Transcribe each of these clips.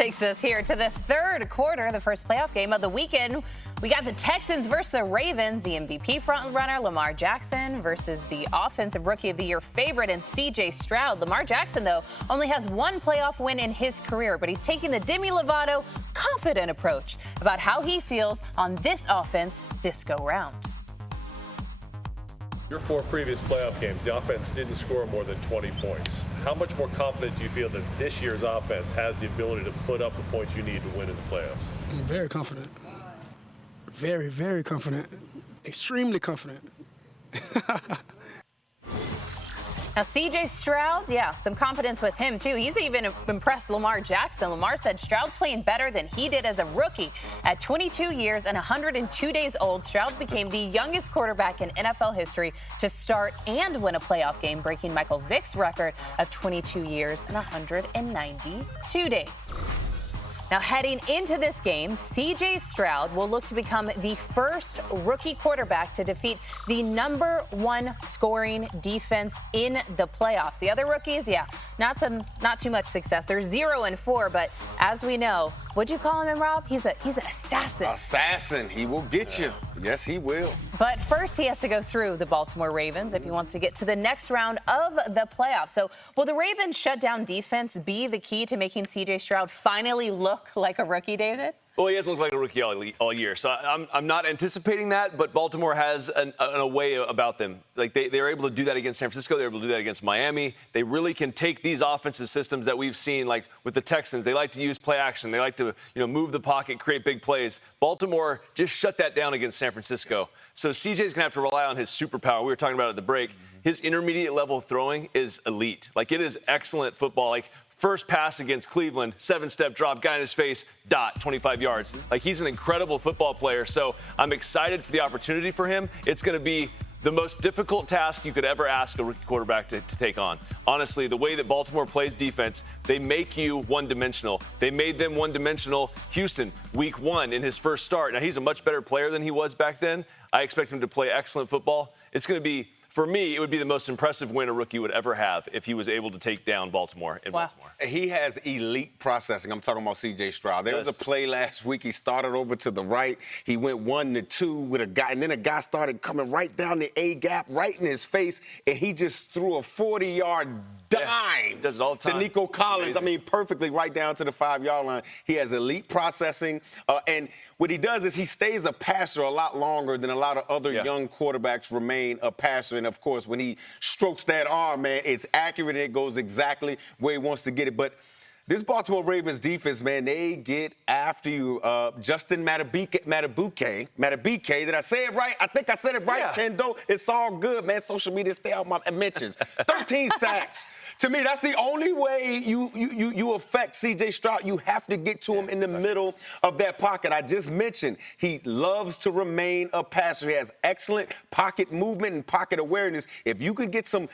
Takes us here to the third quarter, the first playoff game of the weekend. We got the Texans versus the Ravens, the MVP frontrunner Lamar Jackson versus the Offensive Rookie of the Year favorite and C.J. Stroud. Lamar Jackson, though, only has one playoff win in his career, but he's taking the Demi Lovato confident approach about how he feels on this offense this go-round. Your 4 previous playoff games, the offense didn't score more than 20 points. How much more confident do you feel that this year's offense has the ability to put up the points you need to win in the playoffs? I'm very confident. Very, very confident. Extremely confident. Now, C.J. Stroud, some confidence with him, too. He's even impressed Lamar Jackson. Lamar said Stroud's playing better than he did as a rookie. At 22 years and 102 days old, Stroud became the youngest quarterback in NFL history to start and win a playoff game, breaking Michael Vick's record of 22 years and 192 days. Now, heading into this game, C.J. Stroud will look to become the first rookie quarterback to defeat the #1 scoring defense in the playoffs. The other rookies, not too much success. They're 0-4, but as we know, what'd you call him, Rob? He's an assassin. Assassin. He will get you. Yes, he will. But first, he has to go through the Baltimore Ravens if he wants to get to the next round of the playoffs. So will the Ravens' shutdown defense be the key to making C.J. Stroud finally look like a rookie, David? Well, he hasn't looked like a rookie all year, so I'm not anticipating that, but Baltimore has a way about them. Like, they're able to do that against San Francisco. They're able to do that against Miami. They really can take these offensive systems that we've seen, like with the Texans. They like to use play action. They like to, move the pocket, create big plays. Baltimore just shut that down against San Francisco. So CJ's going to have to rely on his superpower. We were talking about it at the break. His intermediate level throwing is elite. Like, it is excellent football. Like, first pass against Cleveland, 7-step drop, guy in his face, 25 yards. Like, he's an incredible football player. So I'm excited for the opportunity for him. It's going to be the most difficult task you could ever ask a rookie quarterback to take on. Honestly, the way that Baltimore plays defense, they make you one-dimensional. They made them one-dimensional. Houston, week 1 in his first start. Now, he's a much better player than he was back then. I expect him to play excellent football. It's going to be, for me, it would be the most impressive win a rookie would ever have if he was able to take down Baltimore in Baltimore. He has elite processing. I'm talking about C.J. Stroud. There was a play last week. He started over to the right. He went 1-2 with a guy, and then a guy started coming right down the A-gap, right in his face, and he just threw a 40-yard dime does it all the time. to Nico Collins. I mean, perfectly right down to the 5-yard line. He has elite processing, and what he does is he stays a passer a lot longer than a lot of other young quarterbacks remain a passer. And, of course, when he strokes that arm, man, it's accurate and it goes exactly where he wants to get it. But this Baltimore Ravens defense, man, they get after you. Justin Madubuike. Did I say it right? I think I said it right, Kendo. It's all good, man. Social media, stay out my mentions. 13 sacks. To me, that's the only way you affect C.J. Stroud. You have to get to him in the middle of that pocket. I just mentioned he loves to remain a passer. He has excellent pocket movement and pocket awareness. If you could get some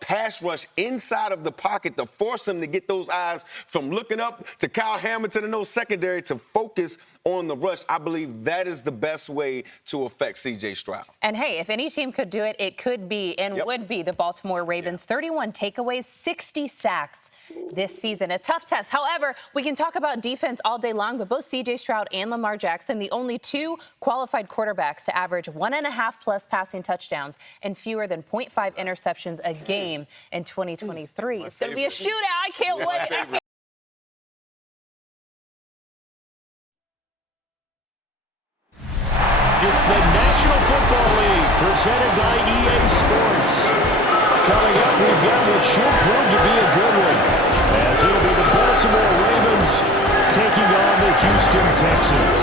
pass rush inside of the pocket to force him to get those eyes from looking up to Kyle Hamilton and those secondary to focus on the rush, I believe that is the best way to affect C.J. Stroud. And, hey, if any team could do it, it could be and would be the Baltimore Ravens. 31 takeaways, 60 sacks this season. A tough test. However, we can talk about defense all day long, but both C.J. Stroud and Lamar Jackson, the only 2 qualified quarterbacks to average 1.5+ passing touchdowns and fewer than 0.5 interceptions a game in 2023. It's going to be a shootout. I can't wait. It's the National Football League, presented by EA Sports. Coming up, we've got what should prove to be a good one, as it'll be the Baltimore Ravens taking on the Houston Texans.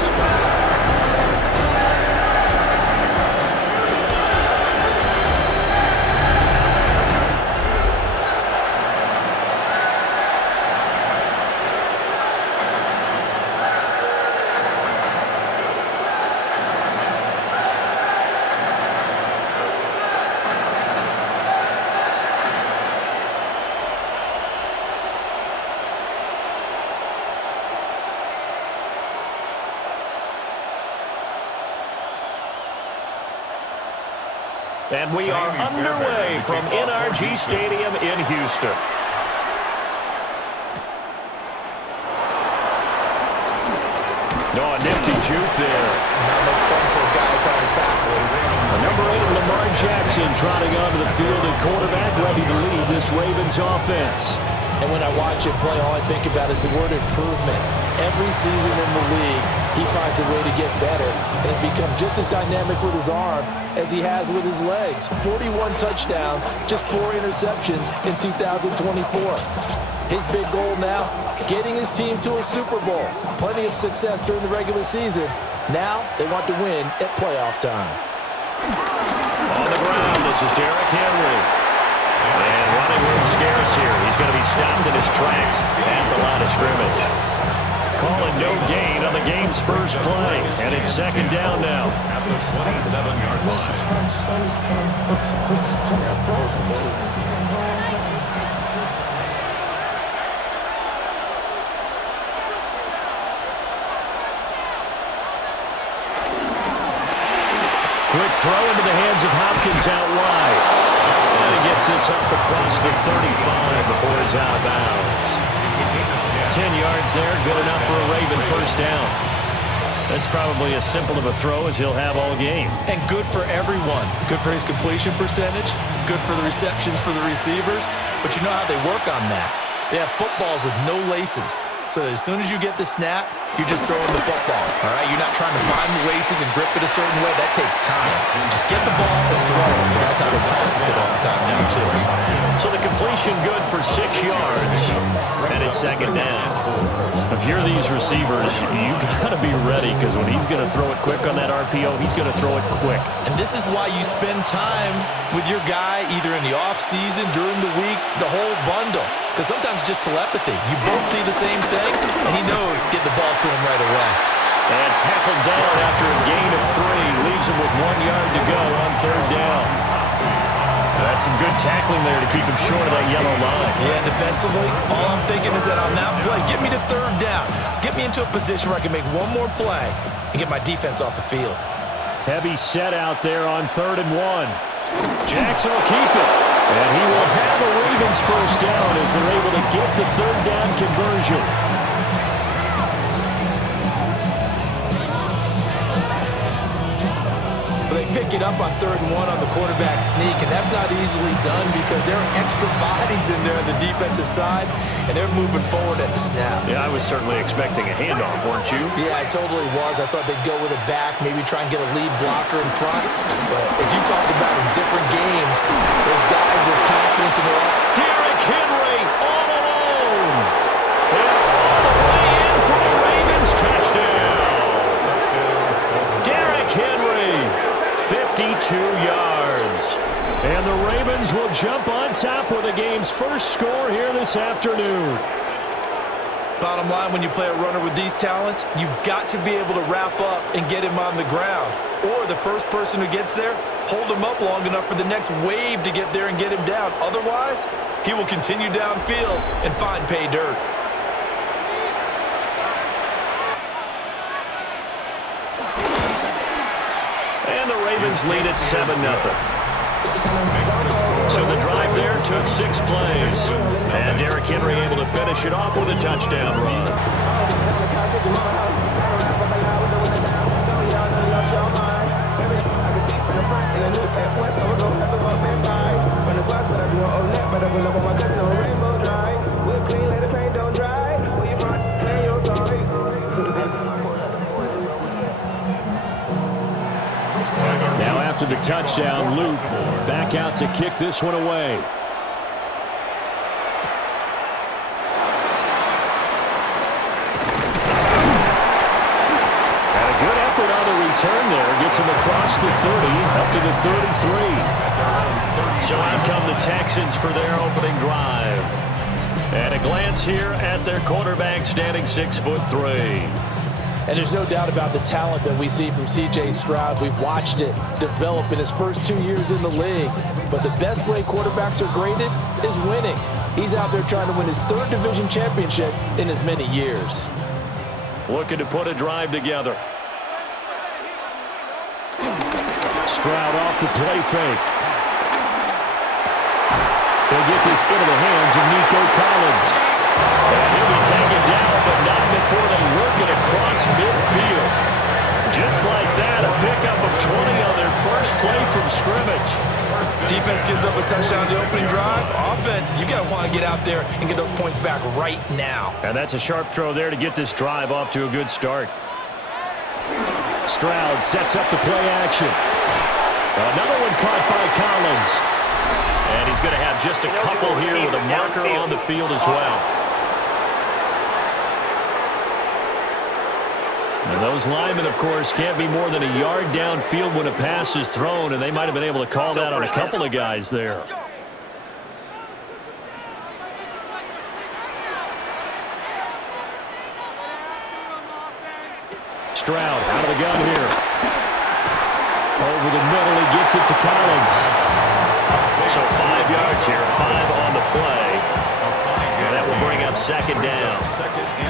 And we are underway from NRG Stadium in Houston. Oh, a nifty juke there. Not much fun for a guy trying to tackle him. Number 8, Lamar Jackson, trotting onto the field at quarterback, ready to lead this Ravens offense. And when I watch him play, all I think about is the word improvement. Every season in the league, he finds a way to get better and has become just as dynamic with his arm as he has with his legs. 41 touchdowns, just 4 interceptions in 2024. His big goal now, getting his team to a Super Bowl. Plenty of success during the regular season. Now they want to win at playoff time. On the ground, this is Derrick Henry. And running room scarce here. He's going to be stopped in his tracks at the line of scrimmage. Calling no gain on the game's first play. And it's second down now. At the 27-yard line. Quick throw into the hands of Hopkins out wide. And he gets this up across the 35 before he's out of bounds. 10 yards there, good enough for a Raven first down. That's probably as simple of a throw as he'll have all game. And good for everyone. Good for his completion percentage. Good for the receptions for the receivers. But you know how they work on that. They have footballs with no laces. So as soon as you get the snap, you're just throwing the football, all right? You're not trying to find the laces and grip it a certain way. That takes time. Just get the ball and throw it. So that's how they practice it all the time now, too. So the completion good for 6 yards. And it's second down. If you're these receivers, you got to be ready because when he's going to throw it quick on that RPO, he's going to throw it quick. And this is why you spend time with your guy either in the offseason, during the week, the whole bundle. Because sometimes it's just telepathy. You both see the same thing, and he knows get the ball to him right away. And tackled down after a gain of 3. Leaves him with 1 yard to go on third down. That's some good tackling there to keep him short of that yellow line. Yeah, defensively, all I'm thinking is that on that play, get me to third down. Get me into a position where I can make one more play and get my defense off the field. Heavy set out there on 3rd and 1. Jackson will keep it. And he will have a Ravens first down as they're able to get the third down conversion. They pick it up on 3rd and 1 on the quarterback sneak, and that's not easily done because there are extra bodies in there on the defensive side, and they're moving forward at the snap. Yeah, I was certainly expecting a handoff, weren't you? Yeah, I totally was. I thought they'd go with it back, maybe try and get a lead blocker in front. But as you talked about in different games, those guys with confidence in their offense. Derrick Henry all alone. And all the way in for the Ravens touchdown. Derrick Henry, 52 yards. And the Ravens will jump on top with the game's first score here this afternoon. Bottom line, when you play a runner with these talents, you've got to be able to wrap up and get him on the ground. Or the first person who gets there, hold him up long enough for the next wave to get there and get him down. Otherwise, he will continue downfield and find pay dirt. And the Ravens lead at 7-0. So the drive there took 6 plays. And Derrick Henry able to finish it off with a touchdown run. Now after the touchdown, Luke back out to kick this one away. And a good effort on the return there. Gets him across the 30, up to the 33. So out come the Texans for their opening drive. And a glance here at their quarterback standing 6'3". And there's no doubt about the talent that we see from C.J. Stroud. We've watched it develop in his first 2 years in the league. But the best way quarterbacks are graded is winning. He's out there trying to win his 3rd division championship in as many years. Looking to put a drive together. Stroud off the play fake. They'll get this into the hands of Nico Collins. And he'll be taken down, but not before they work it across midfield. field. Just like that, a pickup of 20 on their first play from scrimmage. Defense gives up a touchdown the opening drive. Offense, you got to want to get out there and get those points back right now. And that's a sharp throw there to get this drive off to a good start. Stroud sets up the play action. Another one caught by Collins. And he's going to have just a couple here with a marker on the field as well. And those linemen, of course, can't be more than a yard downfield when a pass is thrown, and they might have been able to call that on a couple of guys there. Stroud out of the gun here. Over the middle, he gets it to Collins. So 5 yards here, 5 on the play. And that will bring up second down.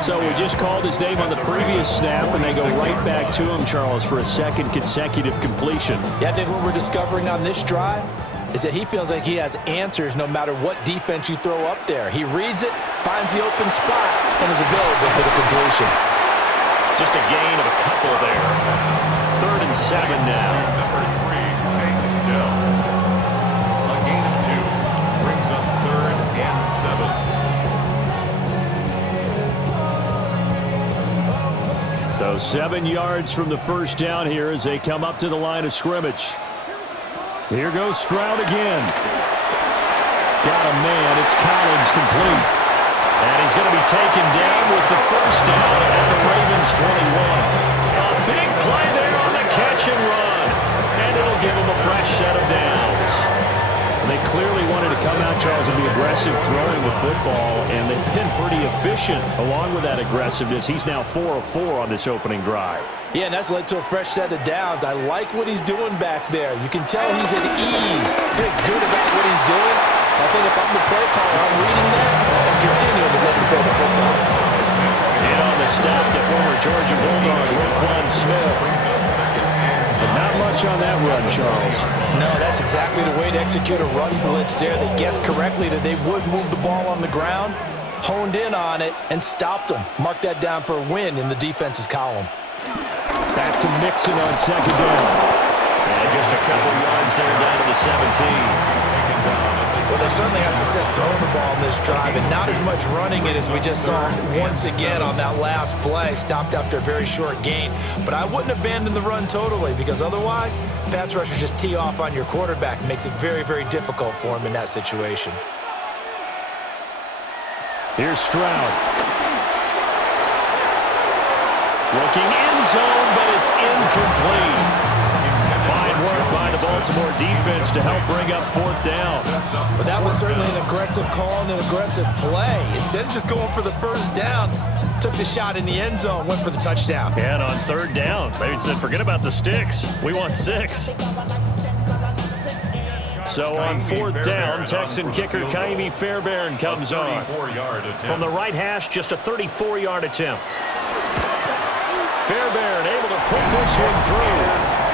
So we just called his name on the previous snap, and they go right back to him, Charles, for a second consecutive completion. Yeah, I think what we're discovering on this drive is that he feels like he has answers no matter what defense you throw up there. He reads it, finds the open spot, and is available for the completion. Just a gain of a couple there. 3rd and 7 now. Number 3, take Dell. A gain of 2 brings up 3rd and 7. So 7 yards from the first down here as they come up to the line of scrimmage. Here goes Stroud again. Got a man. It's Collins complete. And he's going to be taken down with the first down at the Ravens 21. A big play there on the catch and run. And it'll give him a fresh set of downs. They clearly wanted to come out, Charles, and be aggressive throwing the football, and they've been pretty efficient along with that aggressiveness. He's now 4 of 4 on this opening drive. Yeah, and that's led to a fresh set of downs. I like what he's doing back there. You can tell he's at ease. Feels good about what he's doing. I think if I'm the play caller, I'm reading that and continuing to let him throw the football. In on the stop, the former Georgia Bulldog, Roquan Smith. But not much on that run, Charles. No, that's exactly the way to execute a run blitz there. They guessed correctly that they would move the ball on the ground, honed in on it, and stopped them. Mark that down for a win in the defense's column. Back to Mixon on second down. And just a couple yards there down to the 17. Well, they certainly had success throwing the ball in this drive, and not as much running it as we just saw once again on that last play. Stopped after a very short gain. But I wouldn't abandon the run totally, because otherwise, pass rushers just tee off on your quarterback. Makes it very, very difficult for him in that situation. Here's Stroud. Looking end zone, but it's incomplete. Fine work by the Baltimore defense to help bring up 4th down. But that was certainly an aggressive call and an aggressive play. Instead of just going for the first down, took the shot in the end zone, went for the touchdown. And on 3rd down, they said, forget about the sticks. We want 6. So on 4th down, Texan kicker Kaimi Fairbairn comes on. From the right hash, just a 34-yard attempt. Fairbairn able to put this one through.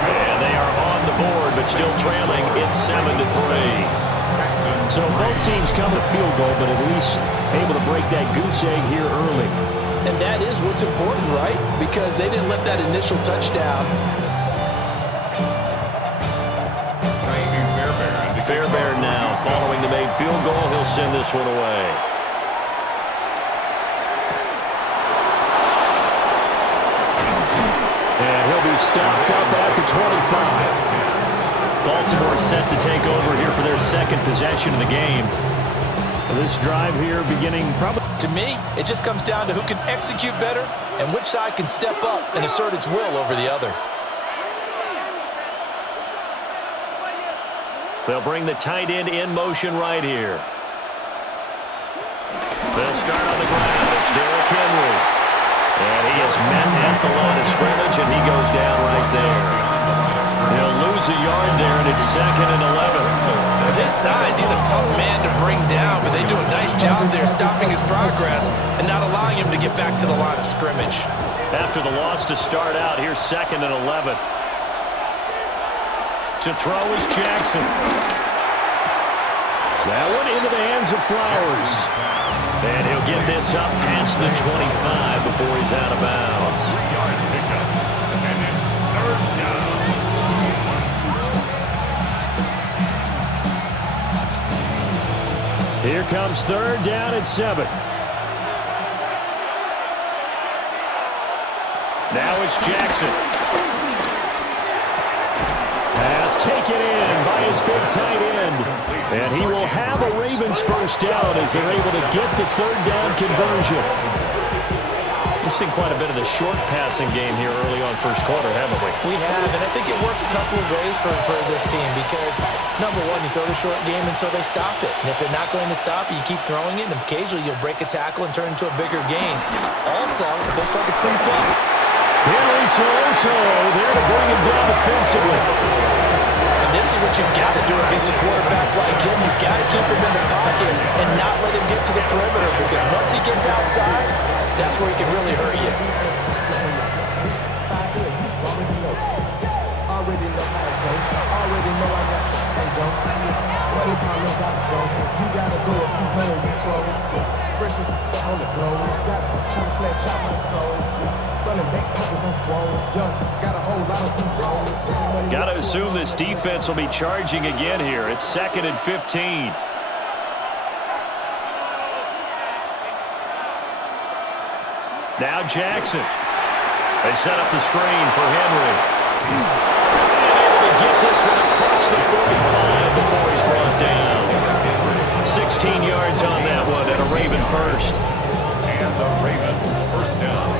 And they are on the board, but still trailing. It's 7-3. So both teams come with a field goal, but at least able to break that goose egg here early. And that is what's important, right? Because they didn't let that initial touchdown. Fairbairn now following the made field goal. He'll send this one away. And he'll be stopped up at the 25. Baltimore set to take over here for their 2nd possession of the game. This drive here beginning probably... To me, it just comes down to who can execute better and which side can step up and assert its will over the other. They'll bring the tight end in motion right here. They'll start on the ground. It's Derrick Henry. And he is met at the line of scrimmage, and he goes down right there. He'll lose a yard there, and it's 2nd and 11. With his size, he's a tough man to bring down, but they do a nice job there stopping his progress and not allowing him to get back to the line of scrimmage. After the loss to start out, here's 2nd and 11. To throw is Jackson. That one into the hands of Flowers. And he'll get this up past the 25 before he's out of bounds. 3-yard pickup. And it's third down. Here comes third down at 7. Now it's Jackson. Pass taken in by his big tight end. And he will have a Ravens first down as they're able to get the third down conversion. We've seen quite a bit of the short passing game here early on first quarter, haven't we? We have, and I think it works a couple of ways for this team because, number one, you throw the short game until they stop it. And if they're not going to stop it, you keep throwing it, and occasionally you'll break a tackle and turn it into a bigger gain. Also, if they start to creep up. Henry To'o there to bring him down defensively. And this is what you've got to do against a quarterback like him. You've got to keep him in the pocket and not let him get to the perimeter because once he gets outside, that's where he can really hurt you. Got to assume this defense will be charging again here. It's 2nd and 15. Now Jackson. They set up the screen for Henry. And able to get this one across the 45 before he's brought down. 16 yards on that one and a Raven first. And the Ravens first down.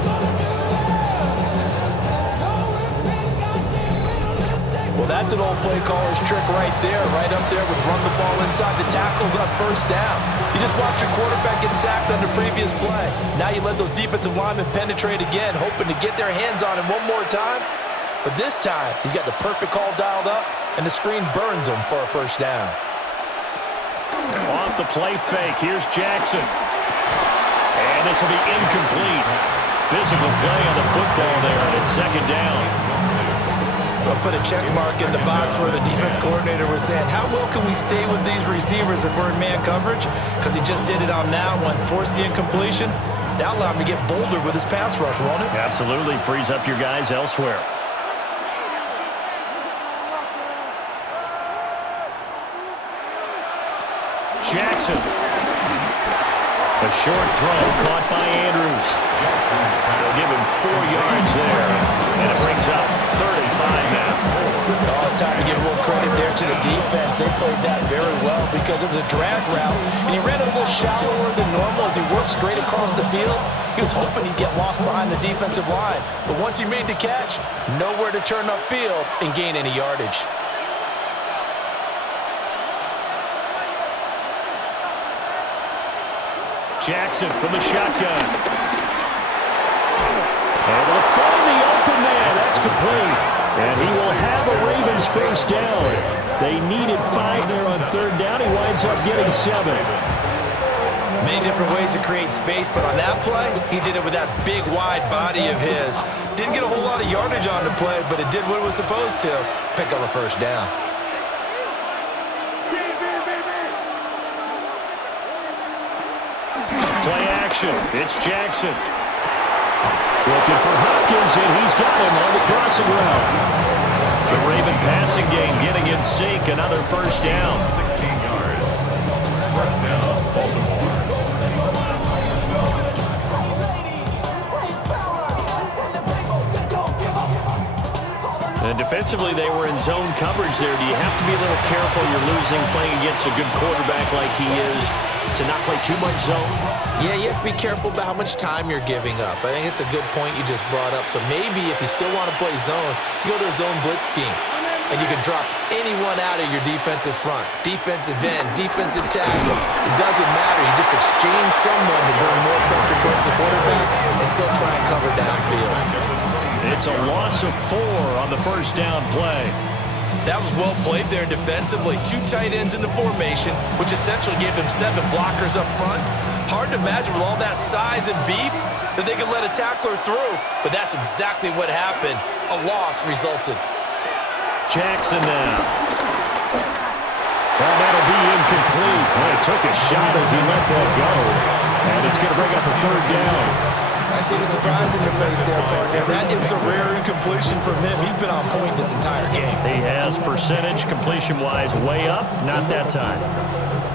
Well, that's an old play caller's trick right there, right up there with run the ball inside the tackles on first down. You just watch your quarterback get sacked on the previous play. Now you let those defensive linemen penetrate again, hoping to get their hands on him one more time. But this time, he's got the perfect call dialed up, and the screen burns him for a first down. Off the play fake, here's Jackson. And this will be incomplete. Physical play on the football there, and it's 2nd down. I'll put a check mark in the box where the defense coordinator was saying, how well can we stay with these receivers if we're in man coverage? Because he just did it on that one. Force the incompletion. That'll allow him to get bolder with his pass rush, won't it? Absolutely. Frees up your guys elsewhere. Jackson. A short throw caught by Andrews. They'll give him 4 yards there. And it brings up 35 now. Oh, it's time to give a little credit there to the defense. They played that very well because it was a drag route. And he ran a little shallower than normal as he worked straight across the field. He was hoping he'd get lost behind the defensive line. But once he made the catch, nowhere to turn upfield and gain any yardage. Jackson from the shotgun. Able to find the open man. That's complete. And he will have a Ravens first down. They needed 5 there on third down. He winds up getting 7. Many different ways to create space, but on that play, he did it with that big, wide body of his. Didn't get a whole lot of yardage on the play, but it did what it was supposed to. Pick up a first down. Play action. It's Jackson. Looking for Hopkins, and he's got him on the crossing route. The Raven passing game getting in sync. Another first down. 16 yards. First down, Baltimore. And defensively, they were in zone coverage there. Do you have to be a little careful? You're losing playing against a good quarterback like he is to not play too much zone? Yeah, you have to be careful about how much time you're giving up. I think it's a good point you just brought up. So maybe if you still want to play zone, you go to a zone blitz scheme. And you can drop anyone out of your defensive front. Defensive end, defensive tackle. It doesn't matter. You just exchange someone to bring more pressure towards the quarterback and still try and cover downfield. It's a loss of 4 on the first down play. That was well played there defensively. 2 tight ends in the formation, which essentially gave them 7 blockers up front. Hard to imagine with all that size and beef that they could let a tackler through, but that's exactly what happened. A loss resulted. Jackson now. Well, that'll be incomplete. Well, he took a shot as he let that go. And it's going to bring up a third down. I see the surprise in your face there, partner. That is a rare incompletion from him. He's been on point this entire game. He has percentage completion-wise way up, not that time.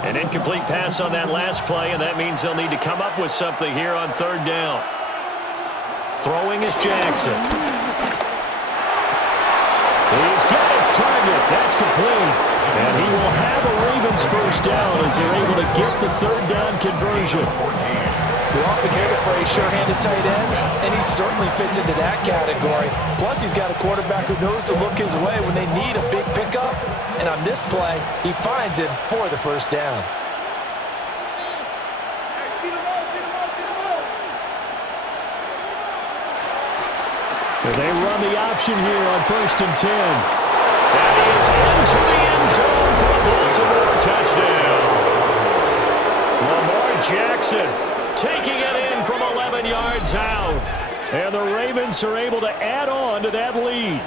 An incomplete pass on that last play, and that means they'll need to come up with something here on third down. Throwing is Jackson. He's got his target. That's complete. And he will have a Ravens first down as they're able to get the third down conversion. We often hear the phrase sure-handed tight ends, and he certainly fits into that category. Plus, he's got a quarterback who knows to look his way when they need a big pickup. And on this play, he finds him for the first down. They run the option here on 1st and 10. That is into the end zone for a Baltimore touchdown. Lamar Jackson taking it in from 11 yards out. And the Ravens are able to add on to that lead.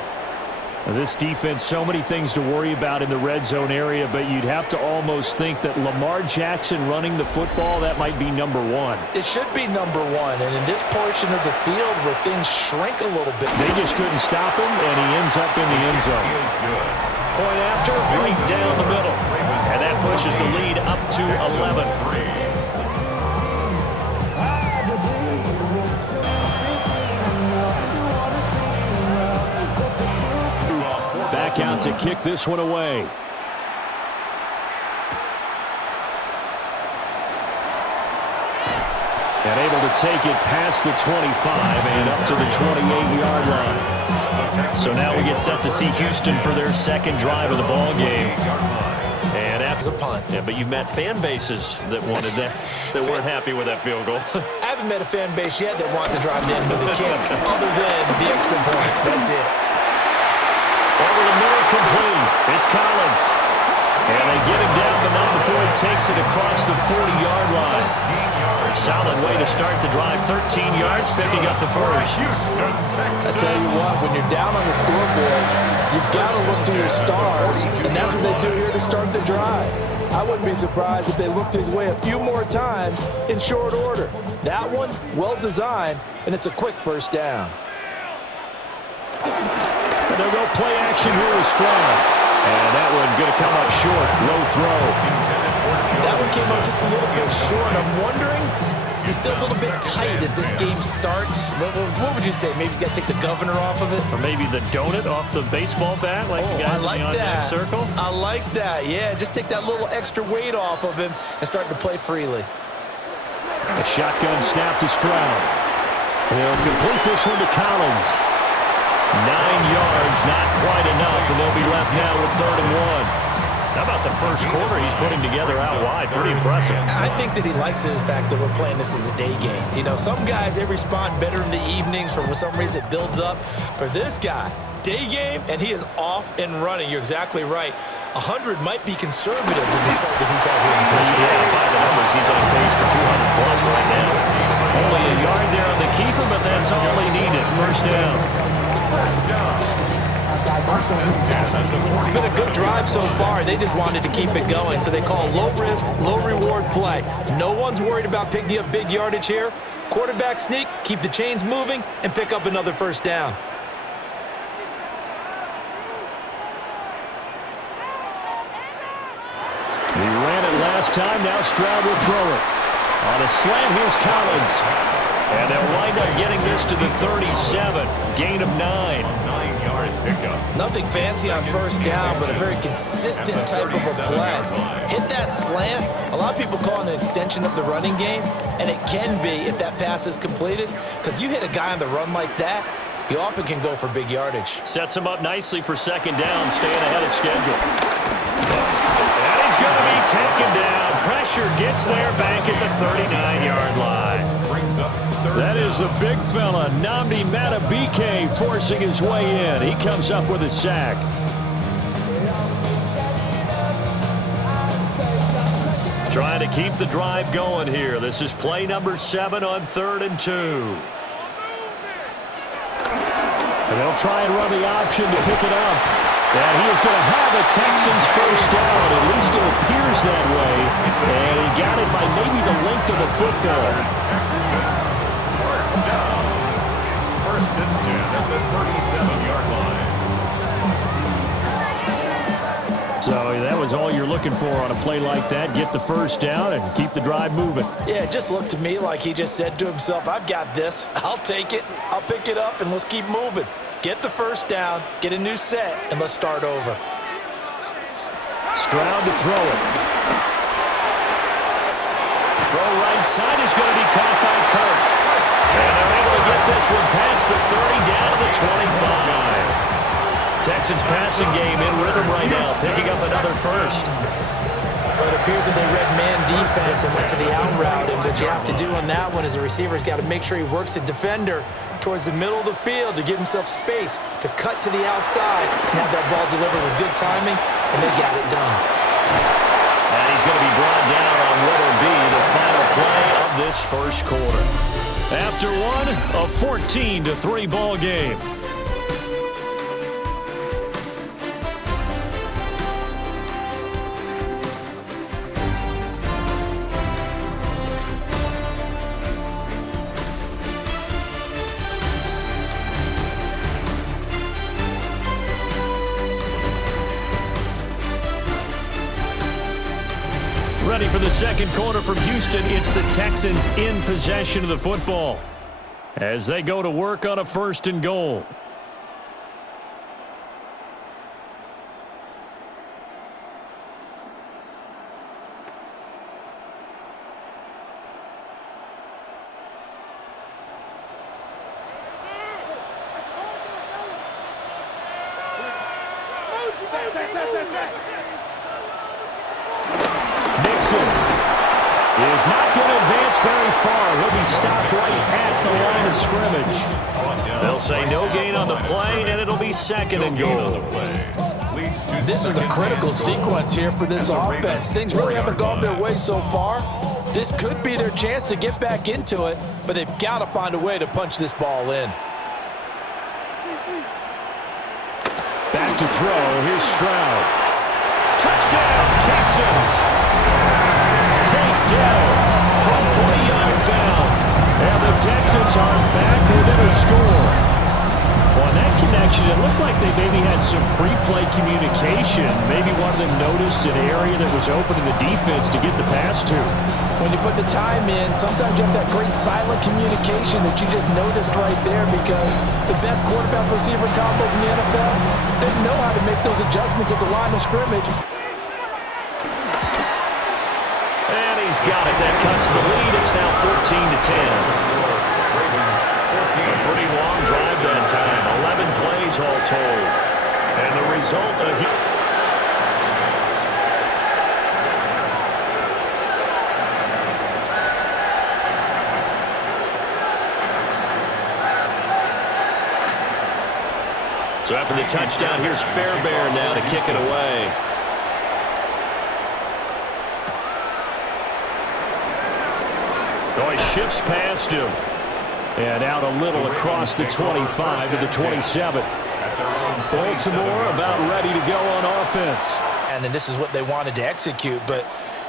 This defense, so many things to worry about in the red zone area, but you'd have to almost think that Lamar Jackson running the football, that might be number one. It should be number one, and in this portion of the field where things shrink a little bit. They just couldn't stop him, and he ends up in the end zone. Point after, right down the middle. And that pushes the lead up to 11. Back out to kick this one away. And able to take it past the 25 and up to the 28-yard line. So now we get set to see Houston for their second drive of the ball game. And after a punt. Yeah, but you met fan bases that wanted that, that weren't happy with that field goal. I haven't met a fan base yet that wants to drive in with a kick other than the extra point. That's it. Over the middle, complete. It's Collins. And they get him down, but not before he takes it across the 40-yard line. Solid way to start the drive. 13 yards, picking up the first. I tell you what, when you're down on the scoreboard, you've got to look to your stars, and that's what they do here to start the drive. I wouldn't be surprised if they looked his way a few more times in short order. That one, well designed, and it's a quick first down. And they'll go play action here with Stroud. And that one going to come up short. Low throw. That one came up just a little bit short. I'm wondering, is it still a little bit tight as this game starts? What would you say? Maybe he's got to take the governor off of it? Or maybe the donut off the baseball bat like the guys beyond that circle? I like that. Yeah, just take that little extra weight off of him and start to play freely. A shotgun snap to Stroud. He'll complete this one to Collins. 9 yards, not quite enough, and they'll be left now with 3rd and 1. How about the first quarter he's putting together out wide? Pretty impressive. I think that he likes the fact that we're playing this as a day game. You know, some guys, they respond better in the evenings. For some reason, it builds up. For this guy, day game, and he is off and running. You're exactly right. 100 might be conservative with the start that he's had here in the first quarter. Yeah, by the numbers, he's on pace for 200-plus right now. Only a yard there on the keeper, but that's all he needed. First down. It's been a good drive so far. They just wanted to keep it going, so they call low-risk, low-reward play. No one's worried about picking up big yardage here. Quarterback sneak, keep the chains moving, and pick up another first down. He ran it last time. Now Stroud will throw it. On a slant, here's Collins. And they'll wind up getting this to the 37. Gain of 9. 9-yard pickup. Nothing fancy on first down, but a very consistent type of a play. Hit that slant. A lot of people call it an extension of the running game, and it can be if that pass is completed, because you hit a guy on the run like that, he often can go for big yardage. Sets him up nicely for second down, staying ahead of schedule. And he's going to be taken down. Pressure gets there back at the 39-yard line. That is the big fella, Nnamdi Madubuike, forcing his way in. He comes up with a sack. Trying to keep the drive going here. This is play number 7 on 3rd and 2. And they'll try and run the option to pick it up. And he is going to have a Texans first down. At least it appears that way. And he got it by maybe the length of the football. Texans, first down. First and 10 at the 37-yard line. So that was all you're looking for on a play like that. Get the first down and keep the drive moving. Yeah, it just looked to me like he just said to himself, I've got this. I'll take it. I'll pick it up, and let's keep moving. Get the first down, get a new set, and let's start over. Stroud to throw it. Throw right side is going to be caught by Kirk. And they're able to get this one past the 30 down to the 25. Texans passing game in rhythm right now, picking up another first. Well, it appears that they read man defense and went to the out route, and what you have to do on that one is the receiver's got to make sure he works the defender towards the middle of the field to give himself space to cut to the outside and have that ball delivered with good timing, and they got it done. And he's going to be brought down on what will be the final play of this first quarter. After one, a 14-3 ball game. Ready for the second quarter from Houston. It's the Texans in possession of the football as they go to work on a first and goal. Is not going to advance very far. He'll be stopped right at the line of scrimmage. They'll say no gain on the play, and it'll be second and goal. This is a critical sequence here for this offense. Things really haven't gone their way so far. This could be their chance to get back into it, but they've got to find a way to punch this ball in. Back to throw. Here's Stroud. Touchdown, Texans! Takedown from 40 yards out. And the Texans are back within a score. On that connection, it looked like they maybe had some pre-play communication. Maybe one of them noticed an area that was open in the defense to get the pass to. When you put the time in, sometimes you have that great silent communication that you just noticed right there, because the best quarterback-receiver combos in the NFL, they know how to make those adjustments at the line of scrimmage. And he's got it. That cuts the lead. It's now 14-10. A pretty long drive that time. 11 plays all told. And the result of... So after the touchdown, here's Fairbairn now to kick it away. Oh, he shifts past him. And out a little across the 25 to the 27. Baltimore about ready to go on offense. And then this is what they wanted to execute, but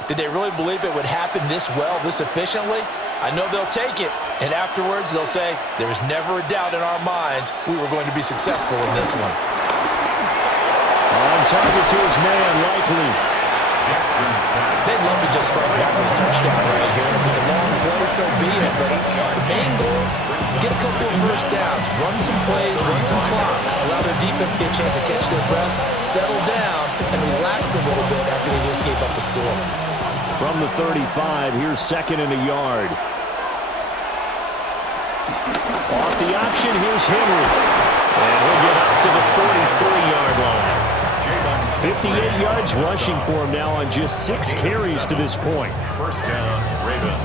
did they really believe it would happen this well, this efficiently? I know they'll take it, and afterwards they'll say, there was never a doubt in our minds we were going to be successful in this one. On target to his man, Likely. They'd love to just strike back with a touchdown right here, and if it's a long play, so be it. But the main goal, get a couple of first downs, run some plays, run some clock, allow their defense to get a chance to catch their breath, settle down, and relax a little bit after they just gave up the score. From the 35, here's second and a yard. Off the option, here's Henry. And he'll get up to the 43-yard line. 58 yards rushing for him now on just 6 carries to this point. First down, Ravens.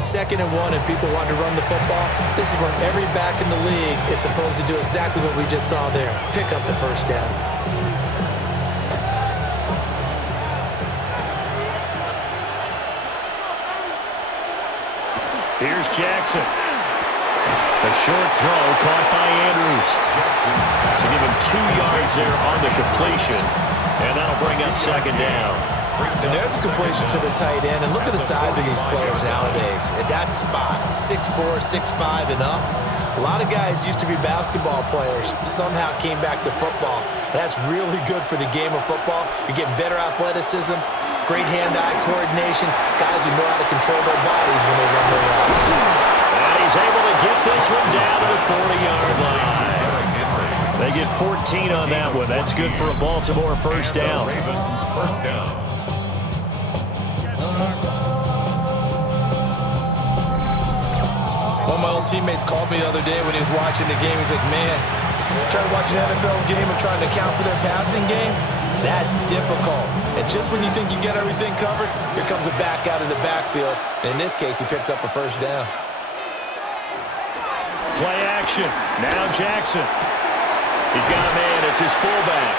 2nd and 1, and people want to run the football. This is where every back in the league is supposed to do exactly what we just saw there. Pick up the first down. Here's Jackson. A short throw caught by Andrews. So give him 2 yards there on the completion, and that'll bring up second down. And there's a completion to the tight end. And look at the size of these players nowadays. At that spot, 6'4", 6'5", and up. A lot of guys used to be basketball players, somehow came back to football. That's really good for the game of football. You're getting better athleticism, great hand-eye coordination, guys who know how to control their bodies when they run their routes. And he's able to get this one down to the 40-yard line. They get 14 on that one. That's good for a Baltimore first down. First down. One of my old teammates called me the other day when he was watching the game. He's like, man, trying to watch an NFL game and trying to account for their passing game, that's difficult. And just when you think you get everything covered, here comes a back out of the backfield. And in this case, he picks up a first down. Play action. Now Jackson. He's got a man. It's his fullback.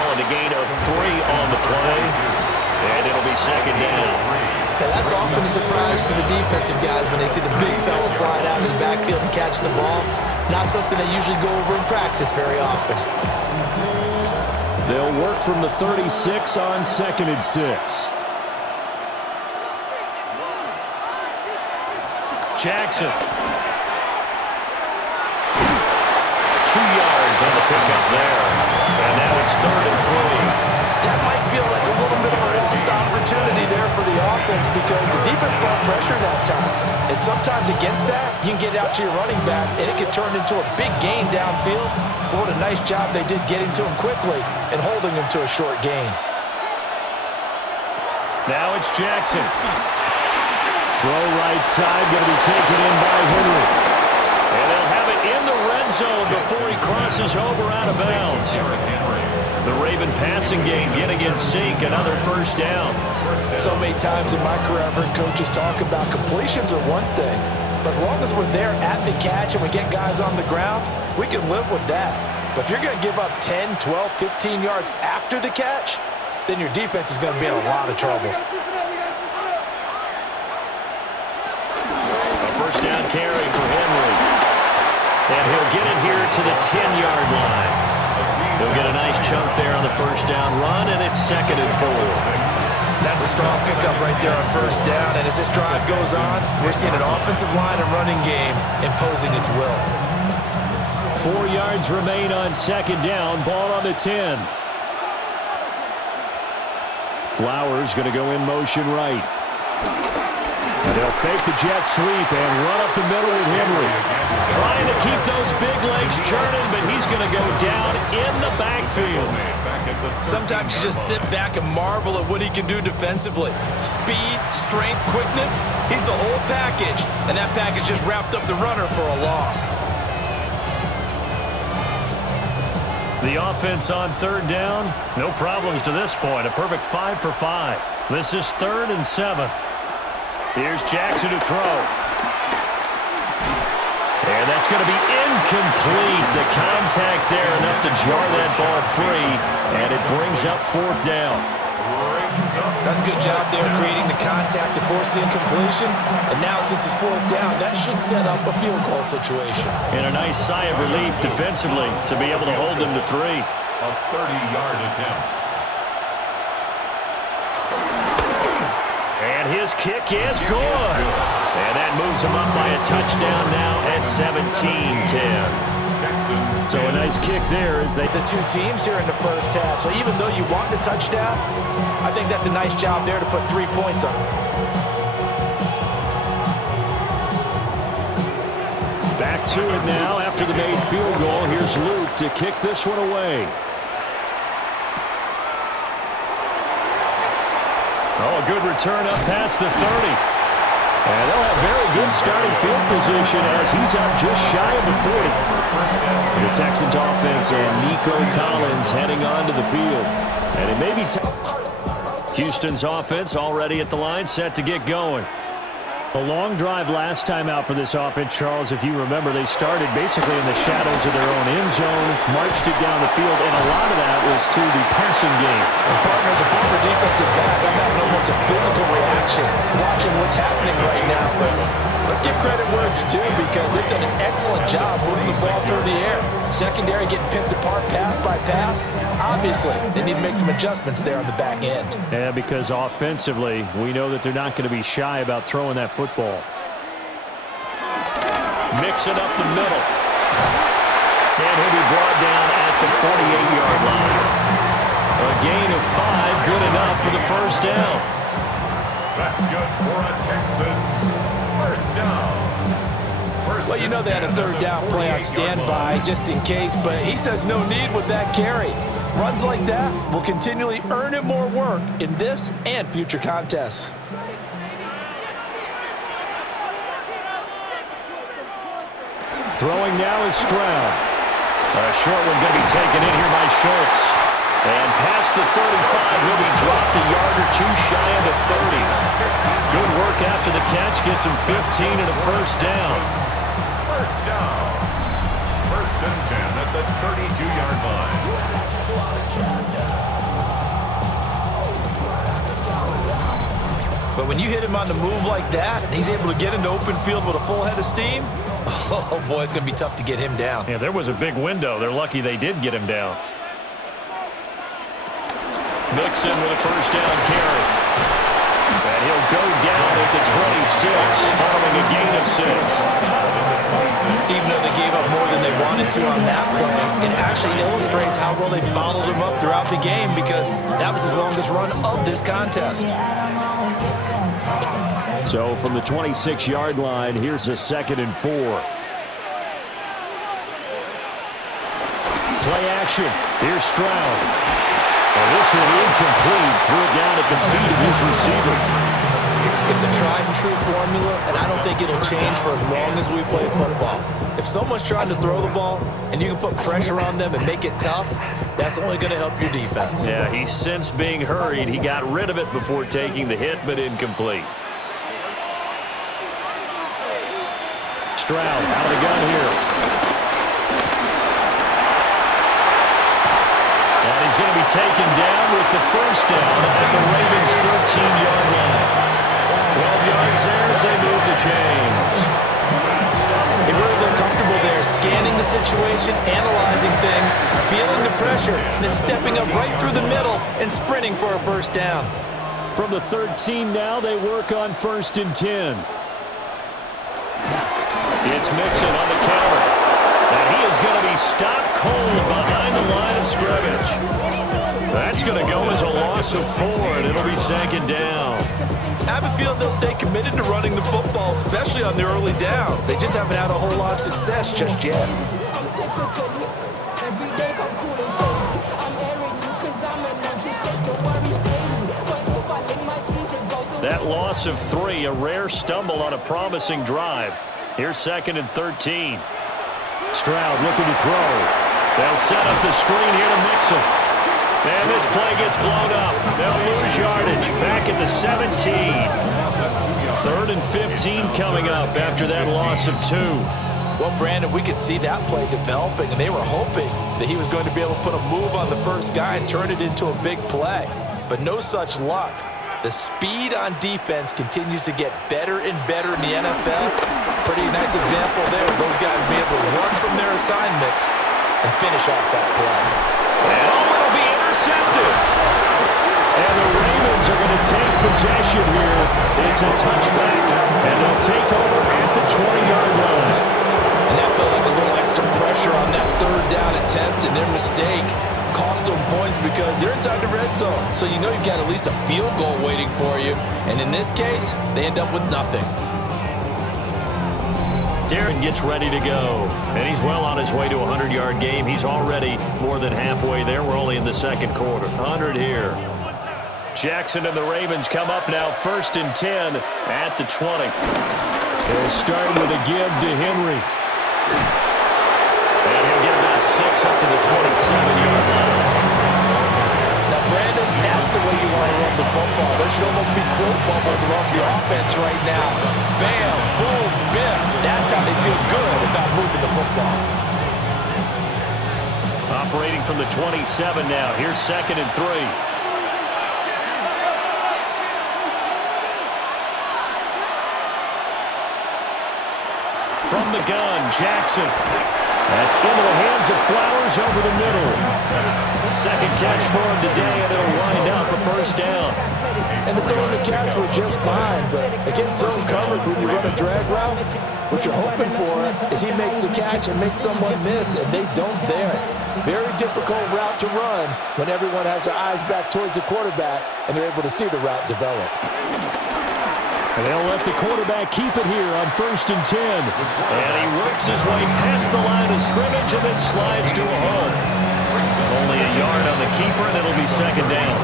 Calling a gain of 3 on the play. And it'll be second down. Yeah, that's often a surprise for the defensive guys when they see the big fella slide out of the backfield and catch the ball. Not something they usually go over in practice very often. They'll work from the 36 on 2nd and 6. Jackson. 2 yards on the pickup there. And now it's 3rd and 3. That might feel like a little bit of a lost opportunity there for the offense because the defense brought pressure that time. And sometimes against that, you can get out to your running back, and it can turn into a big gain downfield. But what a nice job they did getting to him quickly and holding him to a short gain. Now it's Jackson. Throw right side, going to be taken in by Henry. And they'll have it in the red zone before he crosses over out of bounds. The Raven passing game getting in sync, another first down. So many times in my career, I've heard coaches talk about completions are one thing, but as long as we're there at the catch and we get guys on the ground, we can live with that. But if you're going to give up 10, 12, 15 yards after the catch, then your defense is going to be in a lot of trouble. A first down carry for Henry. And he'll get it here to the 10-yard line. He'll get a nice chunk there on the first down run, and it's 2nd and 4. That's a strong pickup right there on first down, and as this drive goes on, we're seeing an offensive line and running game imposing its will. 4 yards remain on 2nd down, ball on the 10. Flowers going to go in motion right. And they'll fake the jet sweep and run up the middle with Henry. Trying to keep those big legs churning, but he's going to go down in the backfield. Sometimes you just sit back and marvel at what he can do defensively. Speed, strength, quickness, he's the whole package. And that package just wrapped up the runner for a loss. The offense on 3rd down, no problems to this point. A perfect 5 for 5. This is 3rd and 7. Here's Jackson to throw. And that's going to be incomplete. The contact there enough to jar that ball free, and it brings up 4th down. That's a good job there creating the contact to force the incompletion. And now since it's 4th down, that should set up a field goal situation. And a nice sigh of relief defensively to be able to hold them to 3. A 30-yard attempt. And his kick is good. And that moves him up by a touchdown now at 17-10. So a nice kick there as they... The two teams here in the first half. So even though you want the touchdown, I think that's a nice job there to put 3 points on. Back to it now after the made field goal. Here's Luke to kick this one away. Oh, a good return up past the 30. And they'll have very good starting field position as he's up just shy of the 40. The Texans offense and Nico Collins heading onto the field. And it may be Houston's offense already at the line, set to get going. A long drive last time out for this offense, Charles. If you remember, they started basically in the shadows of their own end zone, marched it down the field, and a lot of that was through the passing game. And partner, as a former defensive back, I'm having almost a physical reaction watching what's happening right now. But let's give credit where it's due because they've done an excellent job moving the ball through the air. Secondary getting picked apart pass by pass. Obviously, they need to make some adjustments there on the back end. Yeah, because offensively, we know that they're not going to be shy about throwing that football. Mixing up the middle. And he'll be brought down at the 48-yard line. A gain of 5, good enough for the first down. That's good for a Texans first down. Well, you know they had a third down play on standby just in case, but he says no need with that carry. Runs like that will continually earn him more work in this and future contests. Throwing now is Stroud. A short one going to be taken in here by Schultz. And past the 35, he'll be dropped a yard or two shy of the 30. Good work after the catch. Gets him 15 and a first down. First down. First and 10 at the 32-yard line. But when you hit him on the move like that, and he's able to get into open field with a full head of steam, oh boy, it's going to be tough to get him down. Yeah, there was a big window. They're lucky they did get him down. Mixon with a first down carry. And he'll go down at the 26, following a gain of 6. Even though they gave up more than they wanted to on that play, it actually illustrates how well they bottled him up throughout the game because that was his longest run of this contest. So from the 26-yard line, here's a 2nd and 4. Play action. Here's Stroud. Well, this one incomplete. Threw it down at the feet of his receiver. It's a tried-and-true formula, and I don't think it'll change for as long as we play football. If someone's trying to throw the ball and you can put pressure on them and make it tough, that's only going to help your defense. Yeah, he sensed being hurried. He got rid of it before taking the hit, but incomplete. Stroud out of the gun here. And he's going to be taken down with the first down at the Ravens' 13-yard line. 12 yards there as they move the chains. He really looked comfortable there, scanning the situation, analyzing things, feeling the pressure, and then stepping up right through the middle and sprinting for a first down. From the 13 now, they work on 1st and 10. It's Mixon on the counter. And he is going to be stopped cold behind the line of scrimmage. That's going to go as a loss of 4, and it'll be 2nd down. I have a feeling they'll stay committed to running the football, especially on the early downs. They just haven't had a whole lot of success just yet. That loss of 3, a rare stumble on a promising drive. Here's 2nd and 13. Stroud looking to throw. They'll set up the screen here to Mixon. And this play gets blown up. They'll lose yardage back at the 17. 3rd and 15 coming up after that loss of 2. Well, Brandon, we could see that play developing, and they were hoping that he was going to be able to put a move on the first guy and turn it into a big play. But no such luck. The speed on defense continues to get better and better in the NFL. Pretty nice example there of those guys being able to run from their assignments and finish off that play. And it'll be intercepted. And the Ravens are going to take possession here. It's a touchback, and they'll take over at the 20-yard line. And that felt like a little extra pressure on that 3rd down attempt, and their mistake cost them points because they're inside the red zone. So you know you've got at least a field goal waiting for you. And in this case, they end up with nothing. Darren gets ready to go. And he's well on his way to a 100-yard game. He's already more than halfway there. We're only in the 2nd quarter. 100 here. Jackson and the Ravens come up now 1st and 10 at the 20. They'll start with a give to Henry. And he'll get about 6 up to the 27-yard line. Now, Brandon, that's the way you want to run the football. There should almost be quote bubbles off the offense right now. Bam, boom, biff. That's how they feel good about moving the football. Operating from the 27 now. Here's 2nd and 3. From the gun, Jackson. That's into the hands of Flowers over the middle. Second catch for him today, and it'll wind up a first down. And the throw and the catch were just fine, but against zone coverage when you run a drag route, what you're hoping for is he makes the catch and makes someone miss, and they don't there. Very difficult route to run when everyone has their eyes back towards the quarterback and they're able to see the route develop. And they'll let the quarterback keep it here on 1st and 10. And he works his way past the line of scrimmage and then slides to a hole. Only a yard on the keeper, and it'll be second down.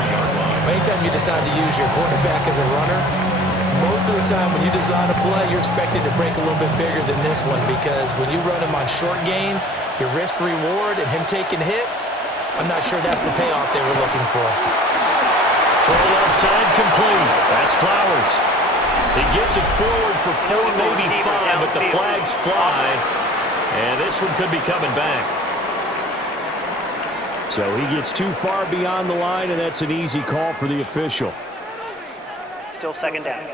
Anytime you decide to use your quarterback as a runner, most of the time when you design a play, you're expected to break a little bit bigger than this one, because when you run him on short gains, your risk-reward and him taking hits, I'm not sure that's the payoff they were looking for. Throw left side complete. That's Flowers. He gets it forward for 4, maybe 5, but the flags fly, and this one could be coming back. So he gets too far beyond the line, and that's an easy call for the official. Still second down.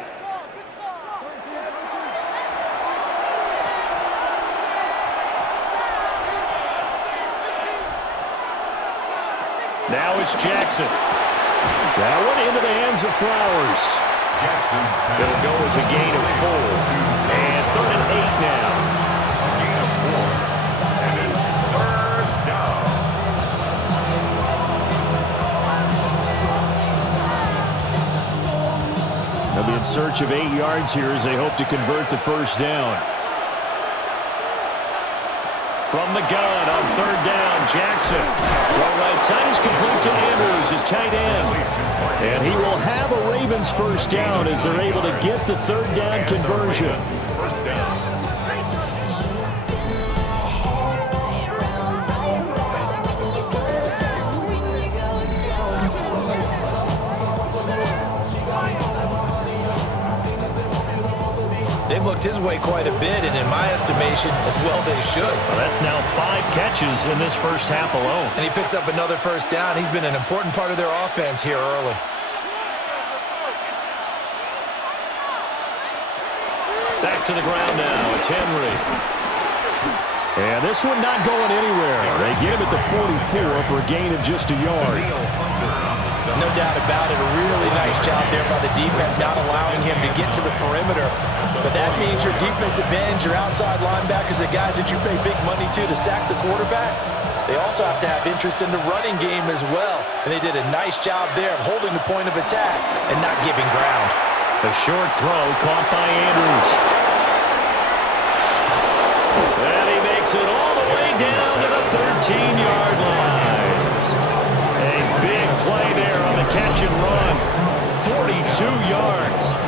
Now it's Jackson. That one into the hands of Flowers. It'll go as a gain of 4. And 3rd and 8 now. A gain of 4. And it's 3rd down. They'll be in search of 8 yards here as they hope to convert the first down. From the gun on 3rd down, Jackson. Throw right side is complete to Andrews, his tight end. And he will have a Ravens first down as they're able to get the 3rd down conversion. First down. They've looked his way quite a bit, and in my estimation, as well they should. Well, that's now 5 catches in this first half alone. And he picks up another first down. He's been an important part of their offense here early. Back to the ground now. It's Henry. And this one not going anywhere. They get him at the 44 for a gain of just a yard. No doubt about it. A really nice job there by the defense, not allowing him to get to the perimeter. But that means your defensive ends, your outside linebackers, the guys that you pay big money to sack the quarterback, they also have to have interest in the running game as well. And they did a nice job there of holding the point of attack and not giving ground. A short throw caught by Andrews. And he makes it all the way down to the 13-yard line. A big play there on the catch and run. 42 yards.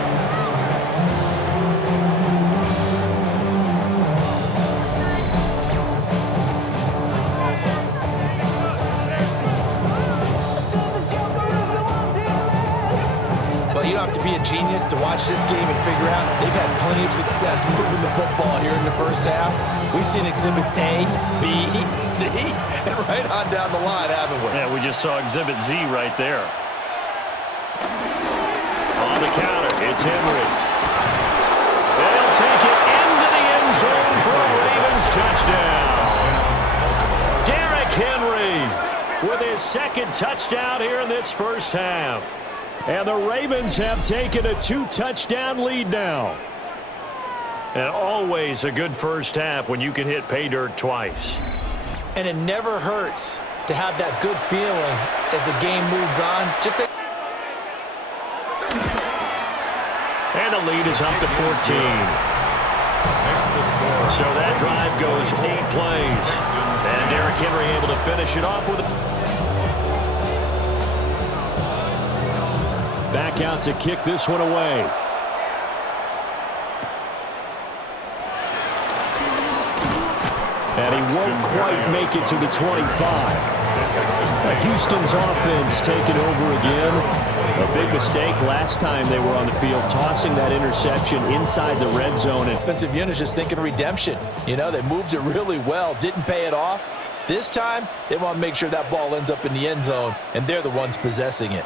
You don't have to be a genius to watch this game and figure out they've had plenty of success moving the football here in the first half. We've seen exhibits A, B, C, and right on down the line, haven't we? Yeah, we just saw exhibit Z right there. On the counter, it's Henry. They'll take it into the end zone for a Ravens touchdown. Derrick Henry with his second touchdown here in this first half. And the Ravens have taken a 2-touchdown lead now. And always a good first half when you can hit pay dirt twice. And it never hurts to have that good feeling as the game moves on. And the lead is up to 14. So that drive goes 8 plays. And Derrick Henry able to finish it off with a... Back out to kick this one away. And he won't quite make it to the 25. Houston's offense taking over again. A big mistake last time they were on the field, tossing that interception inside the red zone. And offensive unit just thinking redemption. You know, they moved it really well, didn't pay it off. This time, they want to make sure that ball ends up in the end zone, and they're the ones possessing it.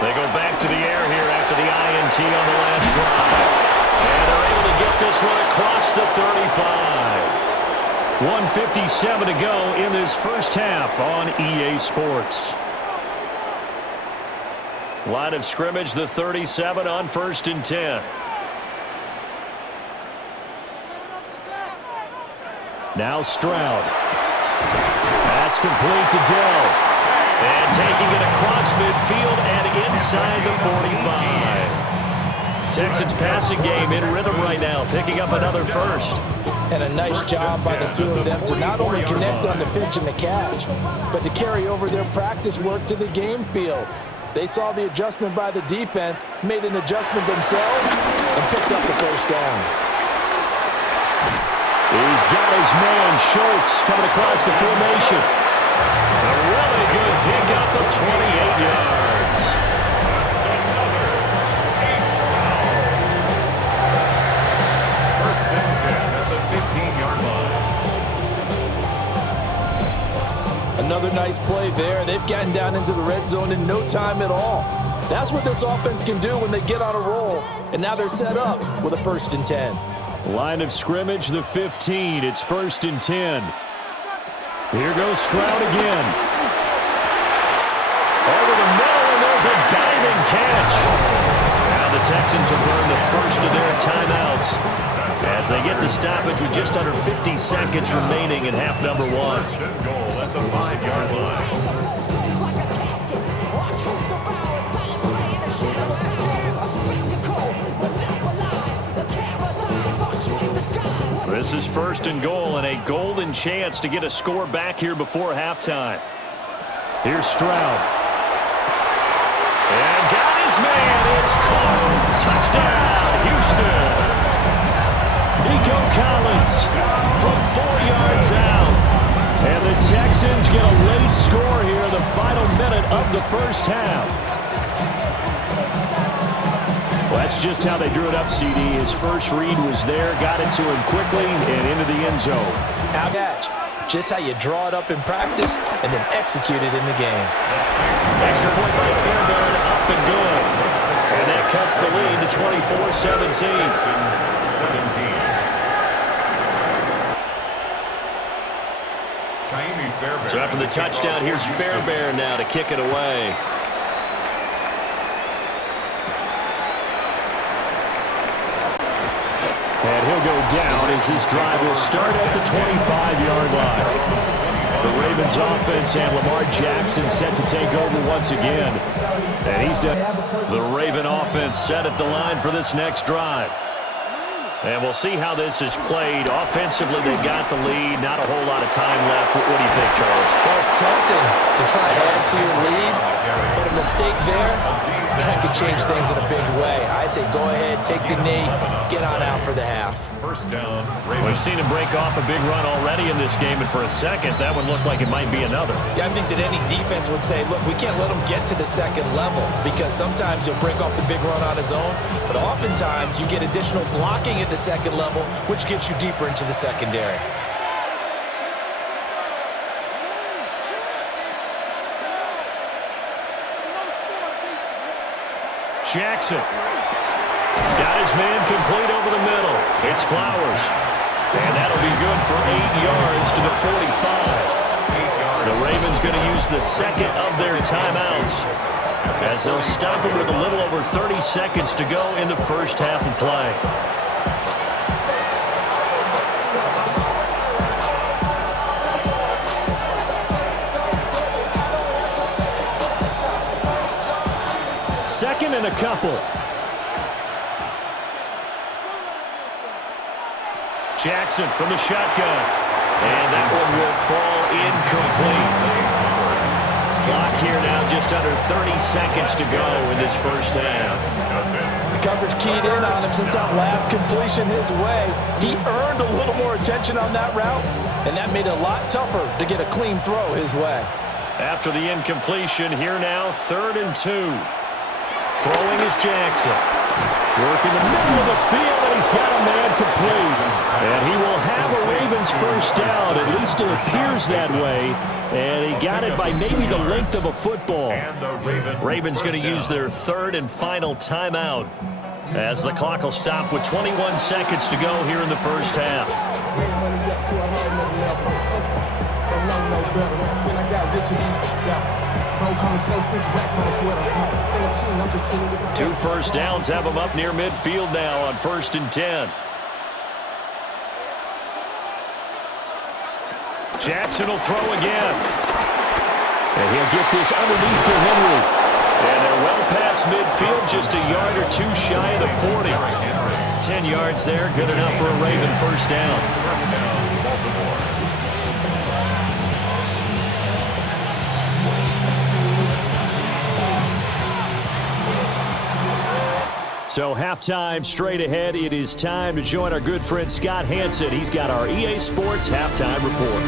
They go back to the air here after the INT on the last drive. And they're able to get this this one across the 35. 1:57 to go in this first half on EA Sports. Line of scrimmage, the 37 on 1st and 10. Now Stroud. That's complete to Dell. And taking it across midfield and inside the 45. Texans passing game in rhythm right now, picking up another first. And a nice job by the two of them to not only connect on the pitch and the catch, but to carry over their practice work to the game field. They saw the adjustment by the defense, made an adjustment themselves, and picked up the first down. He's got his man, Schultz, coming across the formation. A really good pickup of 28 yards. First and 10 at the 15-yard line. Another nice play there. They've gotten down into the red zone in no time at all. That's what this offense can do when they get on a roll. And now they're set up with a 1st and 10. Line of scrimmage, the 15. It's 1st and 10. Here goes Stroud again. Over the middle, and there's a diving catch. Now the Texans will burn the first of their timeouts as they get the stoppage with just under 50 seconds remaining in half number 1. First and goal at the 5-yard line. This is 1st and goal and a golden chance to get a score back here before halftime. Here's Stroud. And got his man. It's caught. Touchdown, Houston. Nico Collins from 4 yards out. And the Texans get a late score here in the final minute of the first half. Well, that's just how they drew it up, CD. His first read was there, got it to him quickly, and into the end zone. Out catch. Just how you draw it up in practice and then execute it in the game. Extra point by Fairbairn, up and good. And that cuts the lead to 24-17. So after the touchdown, here's Fairbairn now to kick it away. And he'll go down as this drive will start at the 25-yard line. The Ravens offense and Lamar Jackson set to take over once again. And he's done. The Raven offense set at the line for this next drive. And we'll see how this is played. Offensively, they got the lead. Not a whole lot of time left. What do you think, Charles? Well, it's tempting to try and add to your lead, but a mistake there, that could change things in a big way. I say go ahead, take the knee, get on out for the half. First down. We've seen him break off a big run already in this game, and for a second, that one looked like it might be another. Yeah, I think that any defense would say, look, we can't let him get to the second level because sometimes he'll break off the big run on his own, but oftentimes you get additional blocking at the second level, which gets you deeper into the secondary. Jackson got his man complete over the middle. It's Flowers. And that'll be good for 8 yards to the 45. The Ravens going to use the second of their timeouts as they'll stop it with a little over 30 seconds to go in the first half of play. Second and a couple. Jackson from the shotgun. And that one will fall incomplete. Clock here now just under 30 seconds to go in this first half. The coverage keyed in on him since that last completion his way. He earned a little more attention on that route, and that made it a lot tougher to get a clean throw his way. After the incompletion, here now, 3rd and 2. Throwing is Jackson. Working the middle of the field, and he's got a man complete. And he will have a Ravens first down. At least it appears that way. And he got it by maybe the length of a football. Ravens going to use their 3rd and final timeout as the clock will stop with 21 seconds to go here in the first half. 2 first downs have them up near midfield now on 1st and 10. Jackson will throw again. And he'll get this underneath to Henry. And they're well past midfield, just a yard or 2 shy of the 40. 10 yards there, good enough for a Raven first down. First down, Baltimore. So halftime straight ahead. It is time to join our good friend Scott Hansen. He's got our EA Sports halftime report.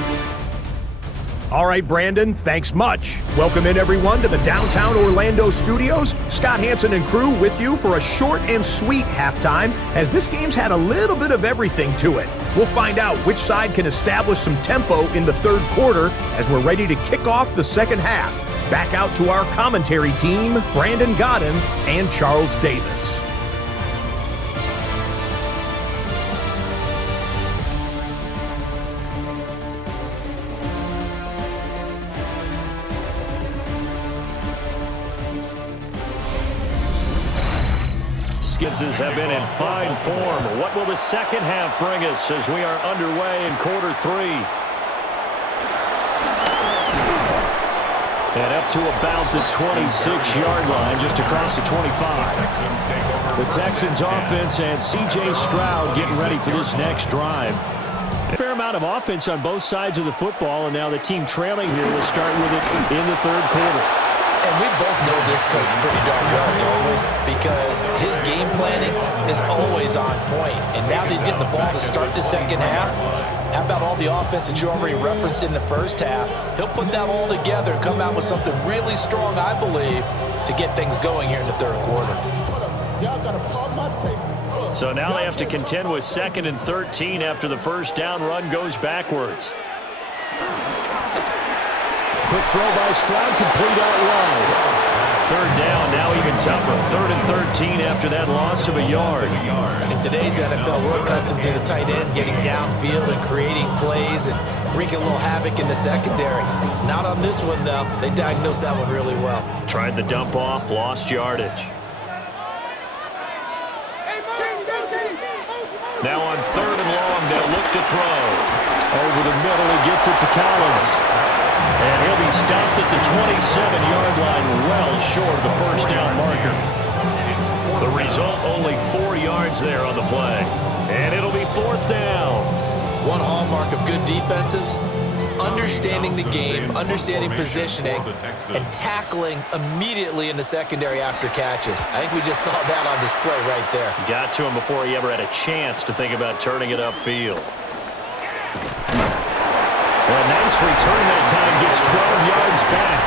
All right, Brandon, thanks much. Welcome in, everyone, to the downtown Orlando studios. Scott Hansen and crew with you for a short and sweet halftime, as this game's had a little bit of everything to it. We'll find out which side can establish some tempo in the third quarter as we're ready to kick off the second half. Back out to our commentary team, Brandon Godden and Charles Davis. Skidses have been in fine form. What will the second half bring us as we are underway in quarter 3? And up to about the 26-yard line, just across the 25. The Texans offense and C.J. Stroud getting ready for this next drive. A fair amount of offense on both sides of the football, and now the team trailing here will start with it in the third quarter. And we both know this coach pretty darn well, don't we? Because his game planning is always on point. And now that he's getting the ball to start the second half, how about all the offense that you already referenced in the first half? He'll put that all together and come out with something really strong, I believe, to get things going here in the third quarter. So now they have to contend with 2nd and 13 after the first down run goes backwards. Quick throw by Stroud, complete out wide. Third down, now even tougher. 3rd and 13 after that loss of a yard. In today's NFL, we're accustomed to the tight end getting downfield and creating plays and wreaking a little havoc in the secondary. Not on this one, though. They diagnosed that one really well. Tried the dump off, lost yardage. Now on 3rd and long, they'll look to throw. Over the middle, he gets it to Collins. And he'll be stopped at the 27-yard line, well short of the first down marker. The result, only 4 yards there on the play. And it'll be 4th down. One hallmark of good defenses is understanding the game, understanding positioning, and tackling immediately in the secondary after catches. I think we just saw that on display right there. Got to him before he ever had a chance to think about turning it upfield. A nice return that time, gets 12 yards back.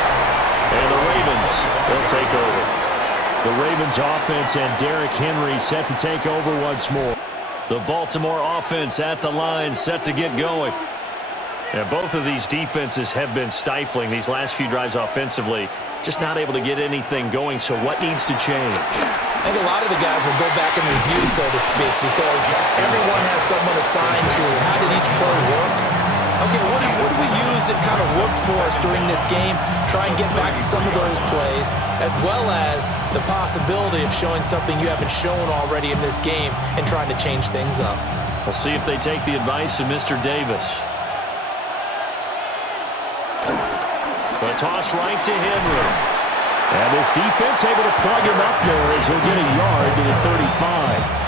And the Ravens will take over. The Ravens offense and Derrick Henry set to take over once more. The Baltimore offense at the line, set to get going. And both of these defenses have been stifling these last few drives offensively. Just not able to get anything going, so what needs to change? I think a lot of the guys will go back and review, so to speak, because everyone has someone assigned to how did each play work. Okay, what do we use that kind of worked for us during this game? Try and get back to some of those plays, as well as the possibility of showing something you haven't shown already in this game and trying to change things up. We'll see if they take the advice of Mr. Davis. The toss right to Henry. And this defense able to plug him up there as he'll get a yard to the 35.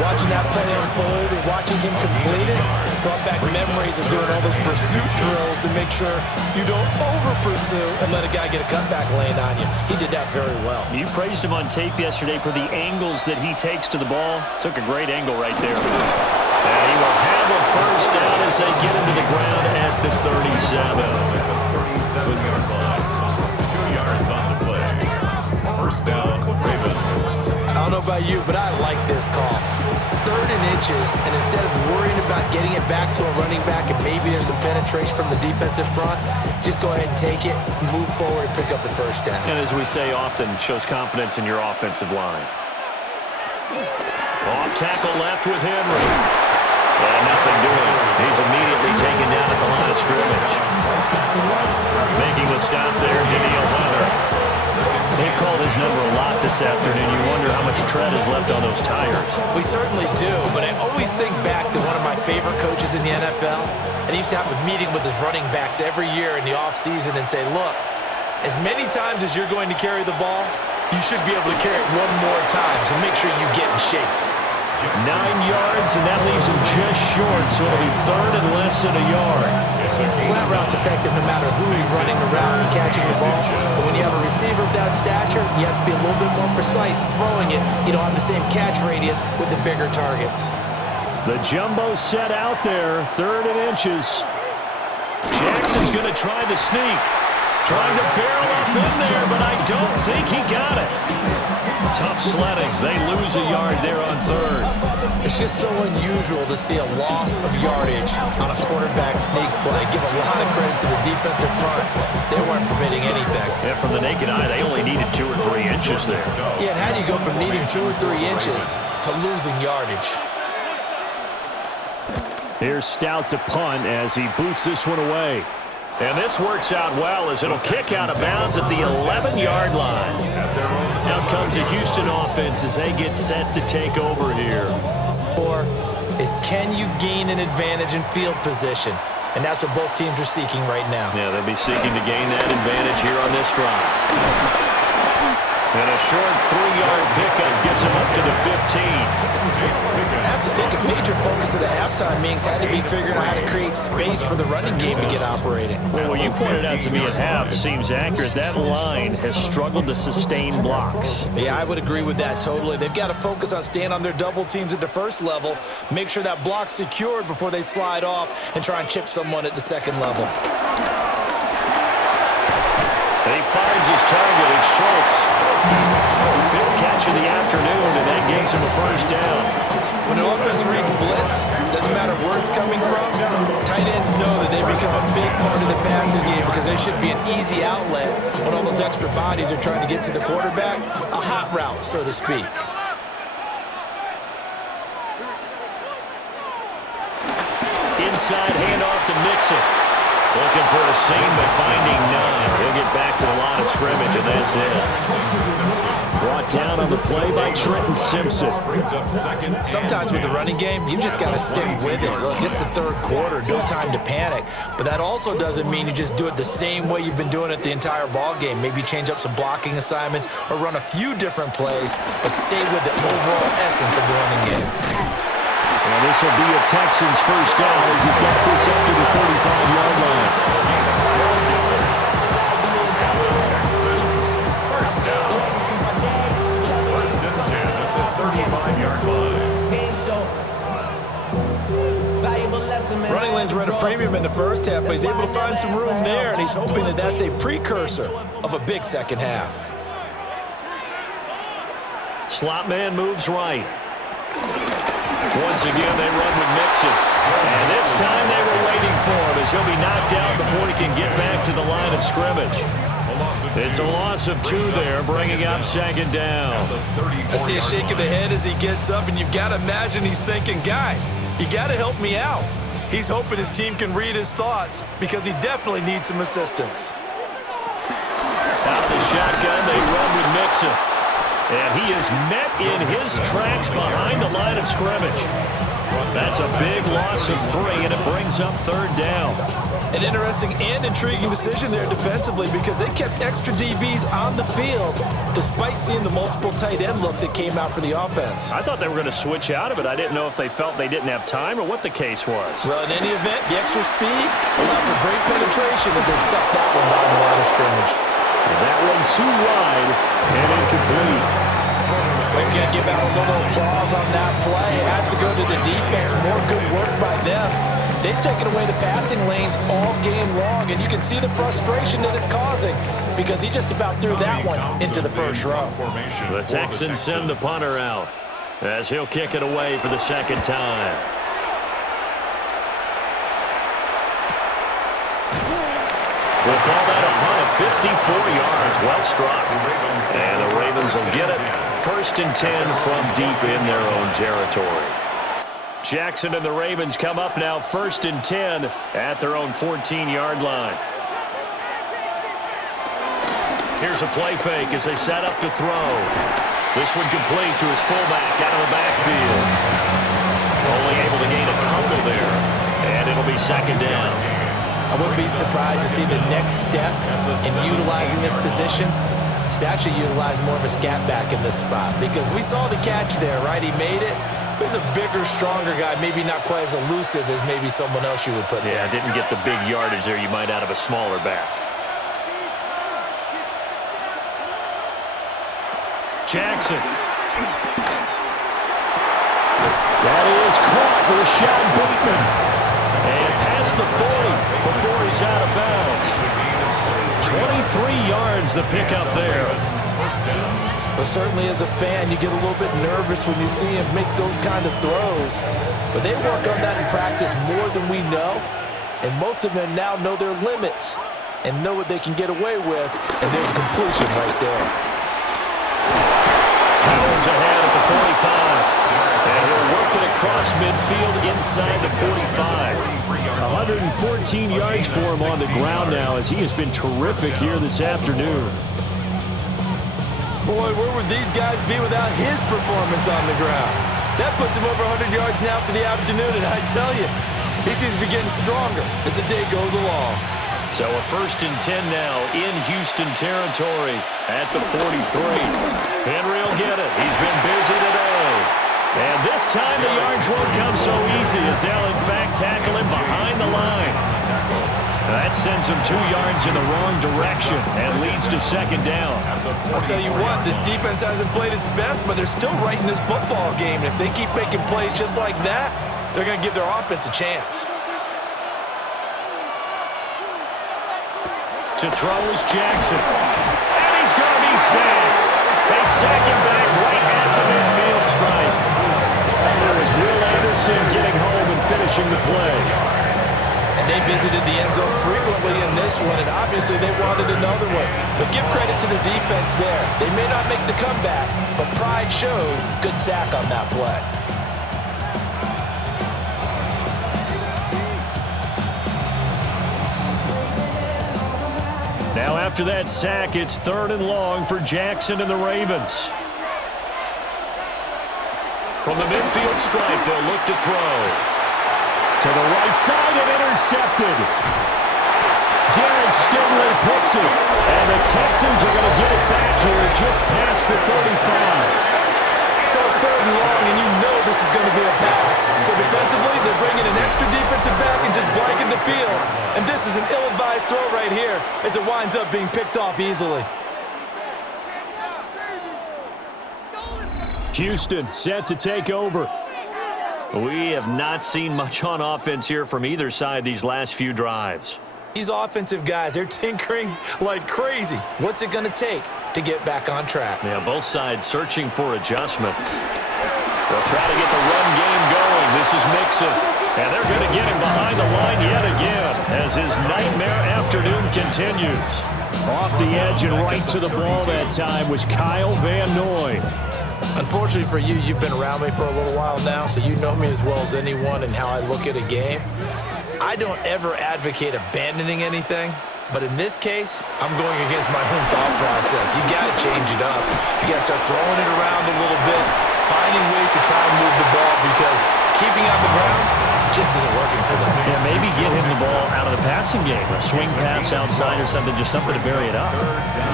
Watching that play unfold and watching him complete it brought back memories of doing all those pursuit drills to make sure you don't over-pursue and let a guy get a cutback lane on you. He did that very well. You praised him on tape yesterday for the angles that he takes to the ball. Took a great angle right there. And he will have a first down as they get into the ground at the 37. 37-yard line. 2 yards on the play. First down, Ravens. I don't know about you, but I like this call. 3rd and inches, and instead of worrying about getting it back to a running back and maybe there's some penetration from the defensive front, just go ahead and take it, move forward, and pick up the first down. And as we say often, shows confidence in your offensive line. Off tackle left with Henry. And nothing doing. He's immediately taken down at the line of scrimmage. Making the stop there, Danielle Hunter. They've called his number a lot this afternoon. You wonder how much tread is left on those tires. We certainly do, but I always think back to one of my favorite coaches in the NFL, and he used to have a meeting with his running backs every year in the offseason and say, look, as many times as you're going to carry the ball, you should be able to carry it one more time, so make sure you get in shape. 9 yards, and that leaves him just short, so it'll be third and less than a yard. Slant route's effective no matter who's running around and catching the ball, but when you have a receiver of that stature, you have to be a little bit more precise throwing it. You don't have the same catch radius with the bigger targets. The jumbo set out there, 3rd and inches. Jackson's going to try the sneak. Trying to barrel up in there, but I don't think he got it. Tough sledding. They lose a yard there on 3rd. It's just so unusual to see a loss of yardage on a quarterback sneak play. Give a lot of credit to the defensive front. They weren't permitting anything. Yeah, from the naked eye, they only needed 2 or 3 inches there. Yeah, and how do you go from needing 2 or 3 inches to losing yardage? Here's Stout to punt as he boots this one away. And this works out well as it'll kick out of bounds at the 11-yard line. Now comes the Houston offense as they get set to take over here. Or is can you gain an advantage in field position? And that's what both teams are seeking right now. Yeah, they'll be seeking to gain that advantage here on this drive. And a short 3-yard pickup gets him up to the 15. I have to think a major focus of the halftime meetings had to be figuring out how to create space for the running game to get operating. Well, what you pointed out to me at half seems accurate. That line has struggled to sustain blocks. Yeah, I would agree with that totally. They've got to focus on staying on their double teams at the first level, make sure that block's secured before they slide off and try and chip someone at the second level. And he finds his target. It's Schultz. 5th catch of the afternoon, and that gives him a first down. When an offense reads blitz, doesn't matter where it's coming from, tight ends know that they become a big part of the passing game because they should be an easy outlet when all those extra bodies are trying to get to the quarterback, a hot route, so to speak. Inside handoff to Mixon. Looking for a seam, but finding none. He'll get back to the line of scrimmage, and that's it. Brought down on the play by Trenton Simpson. Sometimes with the running game, you've just got to stick with it. Look, it's the 3rd quarter, no time to panic. But that also doesn't mean you just do it the same way you've been doing it the entire ball game. Maybe change up some blocking assignments or run a few different plays, but stay with the overall essence of the running game. And this will be a Texans first down as he's got this up to the 45-yard line. First down. First and 10 at the 35-yard line. Running lanes were at a premium in the first half, but he's able to find some room there, and he's hoping that that's a precursor of a big second half. Slot man moves right. Once again, they run with Mixon. And this time they were waiting for him as he'll be knocked out before he can get back to the line of scrimmage. It's a loss of 2 there, bringing up 2nd down. I see a shake of the head as he gets up, and you've got to imagine he's thinking, guys, you got to help me out. He's hoping his team can read his thoughts because he definitely needs some assistance. Out of the shotgun, they run with Mixon. And he is met in his tracks behind the line of scrimmage. That's a big loss of 3, and it brings up 3rd down. An interesting and intriguing decision there defensively because they kept extra DBs on the field despite seeing the multiple tight end look that came out for the offense. I thought they were going to switch out of it. I didn't know if they felt they didn't have time or what the case was. Well, in any event, the extra speed allowed for great penetration as they stuffed that one down the line of scrimmage. That one too wide and incomplete. We're going to give out a little applause on that play. It has to go to the defense. More good work by them. They've taken away the passing lanes all game long, and you can see the frustration that it's causing because he just about threw that one into the first row. The Texans send the punter out as he'll kick it away for the 2nd time. We'll call that a punt of 54 yards. Well struck. And the Ravens will get it. 1st and 10 from deep in their own territory. Jackson and the Ravens come up now 1st and 10 at their own 14-yard line. Here's a play fake as they set up to throw. This one complete to his fullback out of the backfield. Only able to gain a couple there, and it'll be 2nd down. I wouldn't be surprised to see the next step in utilizing this position is to actually utilize more of a scat back in this spot, because we saw the catch there, right? He made it. He's a bigger, stronger guy, maybe not quite as elusive as maybe someone else you would put there. Yeah, didn't get the big yardage there you might out of a smaller back. Jackson. That is caught with Rashad Bateman. And past the 40 before he's out of bounds. 23 yards the pickup there. But certainly as a fan, you get a little bit nervous when you see him make those kind of throws. But they work on that in practice more than we know. And most of them now know their limits and know what they can get away with. And there's a completion right there. Powers ahead at the 45. And he'll work it across midfield inside the 45. 114 yards for him on the ground now, as he has been terrific here this afternoon. Boy, where would these guys be without his performance on the ground? That puts him over 100 yards now for the afternoon, and I tell you, he seems to be getting stronger as the day goes along. So a 1st and 10 now in Houston territory at the 43. Henry will get it. He's been busy today. And this time the yards won't come so easy, as they'll in fact tackle him behind the line. That sends him 2 yards in the wrong direction and leads to 2nd down. I'll tell you what, this defense hasn't played its best, but they're still right in this football game. And if they keep making plays just like that, they're going to give their offense a chance. To throw is Jackson. And he's going to be sacked. They sack him back right at the midfield stripe. It was Will Anderson getting home and finishing the play. And they visited the end zone frequently in this one, and obviously they wanted another one. But give credit to the defense there. They may not make the comeback, but pride showed. Good sack on that play. Now after that sack, it's 3rd and long for Jackson and the Ravens. From the midfield stripe, they'll look to throw. To the right side and intercepted. Derek Stingley picks it. And the Texans are going to get it back here just past the 35. So it's 3rd and long, and you know this is going to be a pass. So defensively, they're bringing an extra defensive back and just blanking the field. And this is an ill-advised throw right here as it winds up being picked off easily. Houston set to take over. We have not seen much on offense here from either side these last few drives. These offensive guys, they're tinkering like crazy. What's it going to take to get back on track? Yeah, both sides searching for adjustments. They'll try to get the run game going. This is Mixon. And they're going to get him behind the line yet again as his nightmare afternoon continues. Off the edge and right to the ball that time was Kyle Van Noy. Unfortunately for you, you've been around me for a little while now, so you know me as well as anyone and how I look at a game. I don't ever advocate abandoning anything, but in this case, I'm going against my own thought process. You got to change it up. You got to start throwing it around a little bit, finding ways to try and move the ball, because keeping on the ground just isn't working for them. Yeah, maybe get him the ball out of the passing game, a swing pass outside or something, just something to vary it up.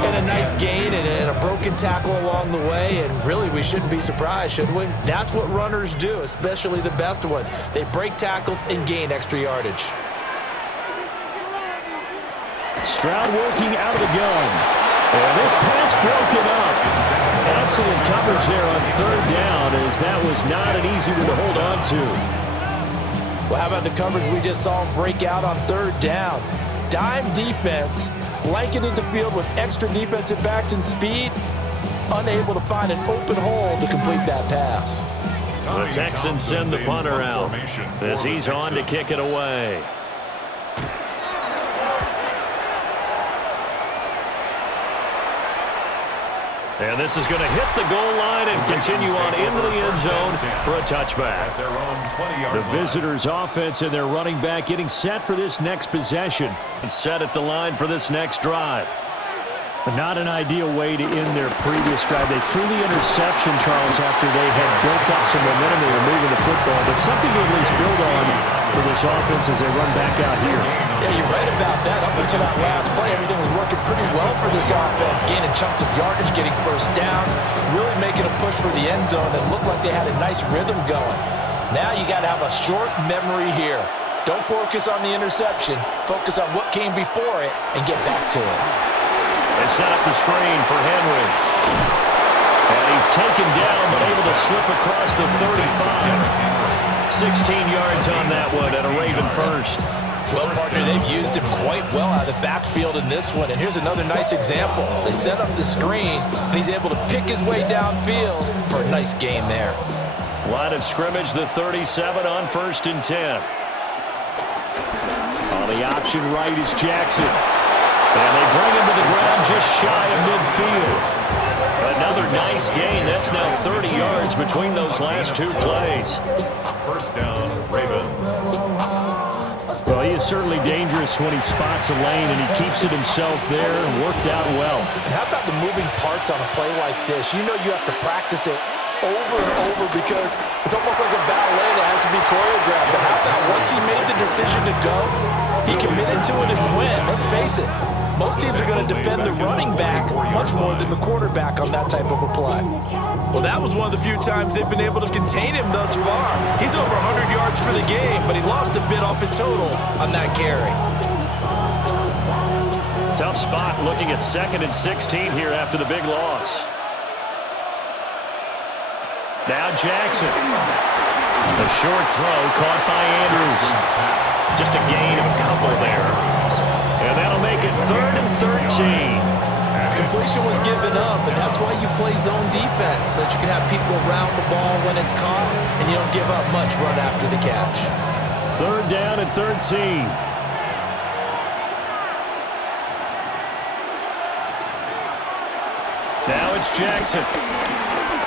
And a nice gain and a broken tackle along the way, and really we shouldn't be surprised, should we? That's what runners do, especially the best ones. They break tackles and gain extra yardage. Stroud working out of the gun. And this pass broken up. Excellent coverage there on 3rd down, as that was not an easy one to hold on to. Well, how about the coverage we just saw him break out on 3rd down? Dime defense, blanketed the field with extra defensive backs and speed, unable to find an open hole to complete that pass. The Texans send the punter out as he's on to kick it away. And this is going to hit the goal line and continue on into the end zone for a touchback. The visitors' offense and their running back getting set for this next possession. And set at the line for this next drive. Not an ideal way to end their previous drive. They threw the interception, Charles, after they had built up some momentum. They were moving the football, but something to at least build on for this offense as they run back out here. Yeah, you're right about that. Up until that last play, everything was working pretty well for this offense, gaining chunks of yardage, getting first downs, really making a push for the end zone, and looked like they had a nice rhythm going. Now you got to have a short memory here. Don't focus on the interception. Focus on what came before it and get back to it. They set up the screen for Henry. And he's taken down, but able to slip across the 35. 16 yards on that one and a Raven first. Well, partner, they've used him quite well out of the backfield in this one. And here's another nice example. They set up the screen, and he's able to pick his way downfield for a nice gain there. Line of scrimmage, the 37 on 1st and 10. On the option right is Jackson. And they bring him to the ground just shy of midfield. Another nice gain. That's now 30 yards between those last two plays. First down, Ravens. Well, he is certainly dangerous when he spots a lane, and he keeps it himself there and worked out well. And how about the moving parts on a play like this? You know you have to practice it over and over because it's almost like a ballet that has to be choreographed. But how about once he made the decision to go, he committed to it and went. Let's face it. Most teams are going to defend the running back much more than the quarterback on that type of a play. Well, that was one of the few times they've been able to contain him thus far. He's over 100 yards for the game, but he lost a bit off his total on that carry. Tough spot looking at 2nd and 16 here after the big loss. Now Jackson. A short throw caught by Andrews. Just a gain of a couple there. And that'll make it 3rd and 13. Completion was given up, and that's why you play zone defense, so that you can have people around the ball when it's caught, and you don't give up much run after the catch. 3rd down and 13. Now it's Jackson.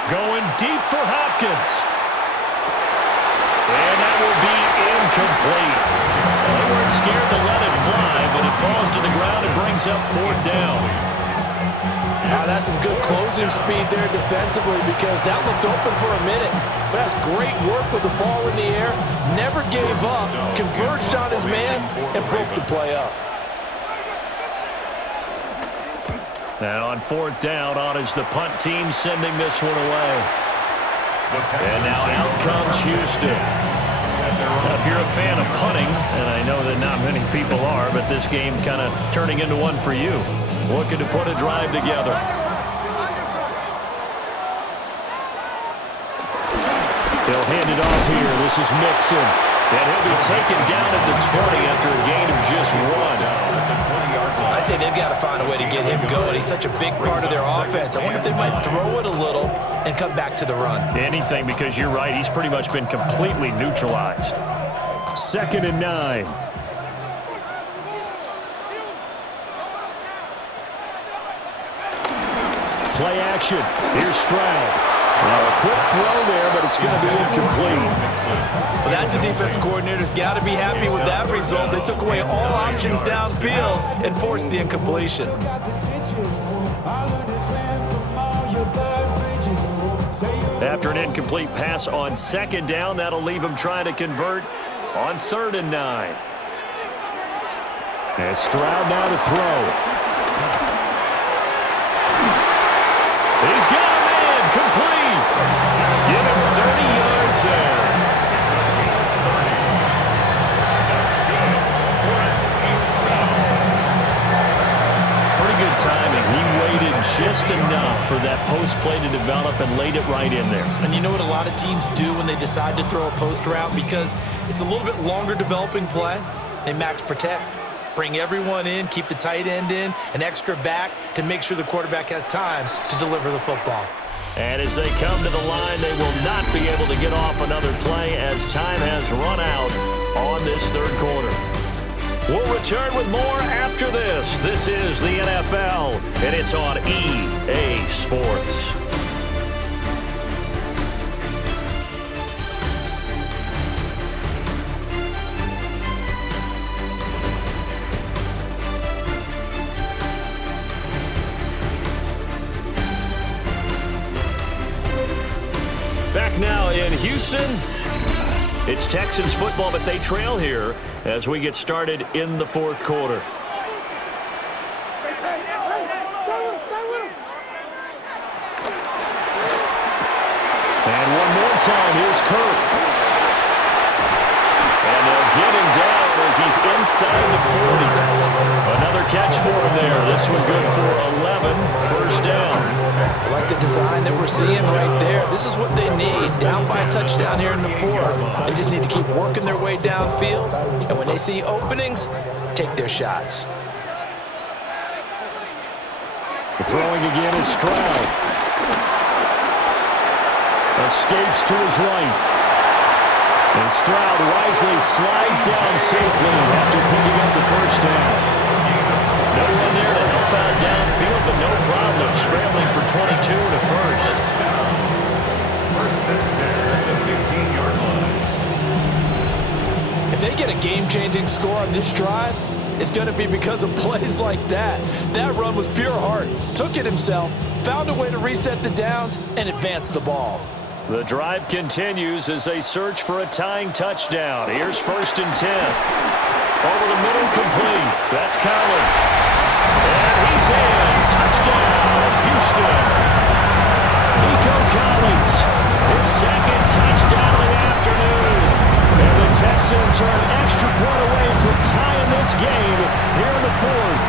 Going deep for Hopkins. And that will be incomplete. They weren't scared to let it fly, but it falls to the ground and brings up 4th down. That's some good closing speed there defensively because that looked open for a minute. But that's great work with the ball in the air. Never gave up, converged on his man, and broke the play up. Now on 4th down, on is the punt team sending this one away. And now out comes Houston. Now, if you're a fan of punting, and I know that not many people are, but this game kind of turning into one for you. Looking to put a drive together. They'll hand it off here. This is Mixon. And he'll be taken down at the 20 after a gain of just 1. I'd say they've got to find a way to get him going. He's such a big part of their offense. I wonder if they might throw it a little and come back to the run. Anything, because you're right. He's pretty much been completely neutralized. 2nd and 9. Play action. Here's Stroud. Well, a quick throw there, but it's going to be incomplete. Well, that's a defense coordinator's got to be happy with that result. They took away all options downfield and forced the incompletion. After an incomplete pass on 2nd down, that'll leave him trying to convert on 3rd and 9. And Stroud now to throw. He's got a man complete. Give him 30 yards there. Pretty good timing. He waited just enough for that post play to develop and laid it right in there. And you know what a lot of teams do when they decide to throw a post route? Because it's a little bit longer developing play, they max protect. Bring everyone in, keep the tight end in, an extra back to make sure the quarterback has time to deliver the football. And as they come to the line, they will not be able to get off another play as time has run out on this 3rd quarter. We'll return with more after this. This is the NFL, and it's on EA Sports. Back now in Houston. It's Texans football, but they trail here as we get started in the fourth quarter. And one more time, here's Kirk. And they'll get him down as he's inside the 40. Another catch for him there. This one good for 11, first down. I like the design that we're seeing right there. This is what they need. Down by a touchdown here in the fourth. They just need to keep working their way downfield. And when they see openings, take their shots. The throwing again is Stroud. Escapes to his right. And Stroud wisely slides down safely after picking up the first down. No one there to help out downfield, but no problem. Scrambling for 22 to first. First and 10 at the 15-yard line. If they get a game-changing score on this drive, it's going to be because of plays like that. That run was pure heart. Took it himself, found a way to reset the downs, and advance the ball. The drive continues as they search for a tying touchdown. Here's first and 10. Over the middle, complete. That's Collins. And he's in. Touchdown, Houston. Nico Collins, his second touchdown of the afternoon. And the Texans are an extra point away from tying this game here in the fourth.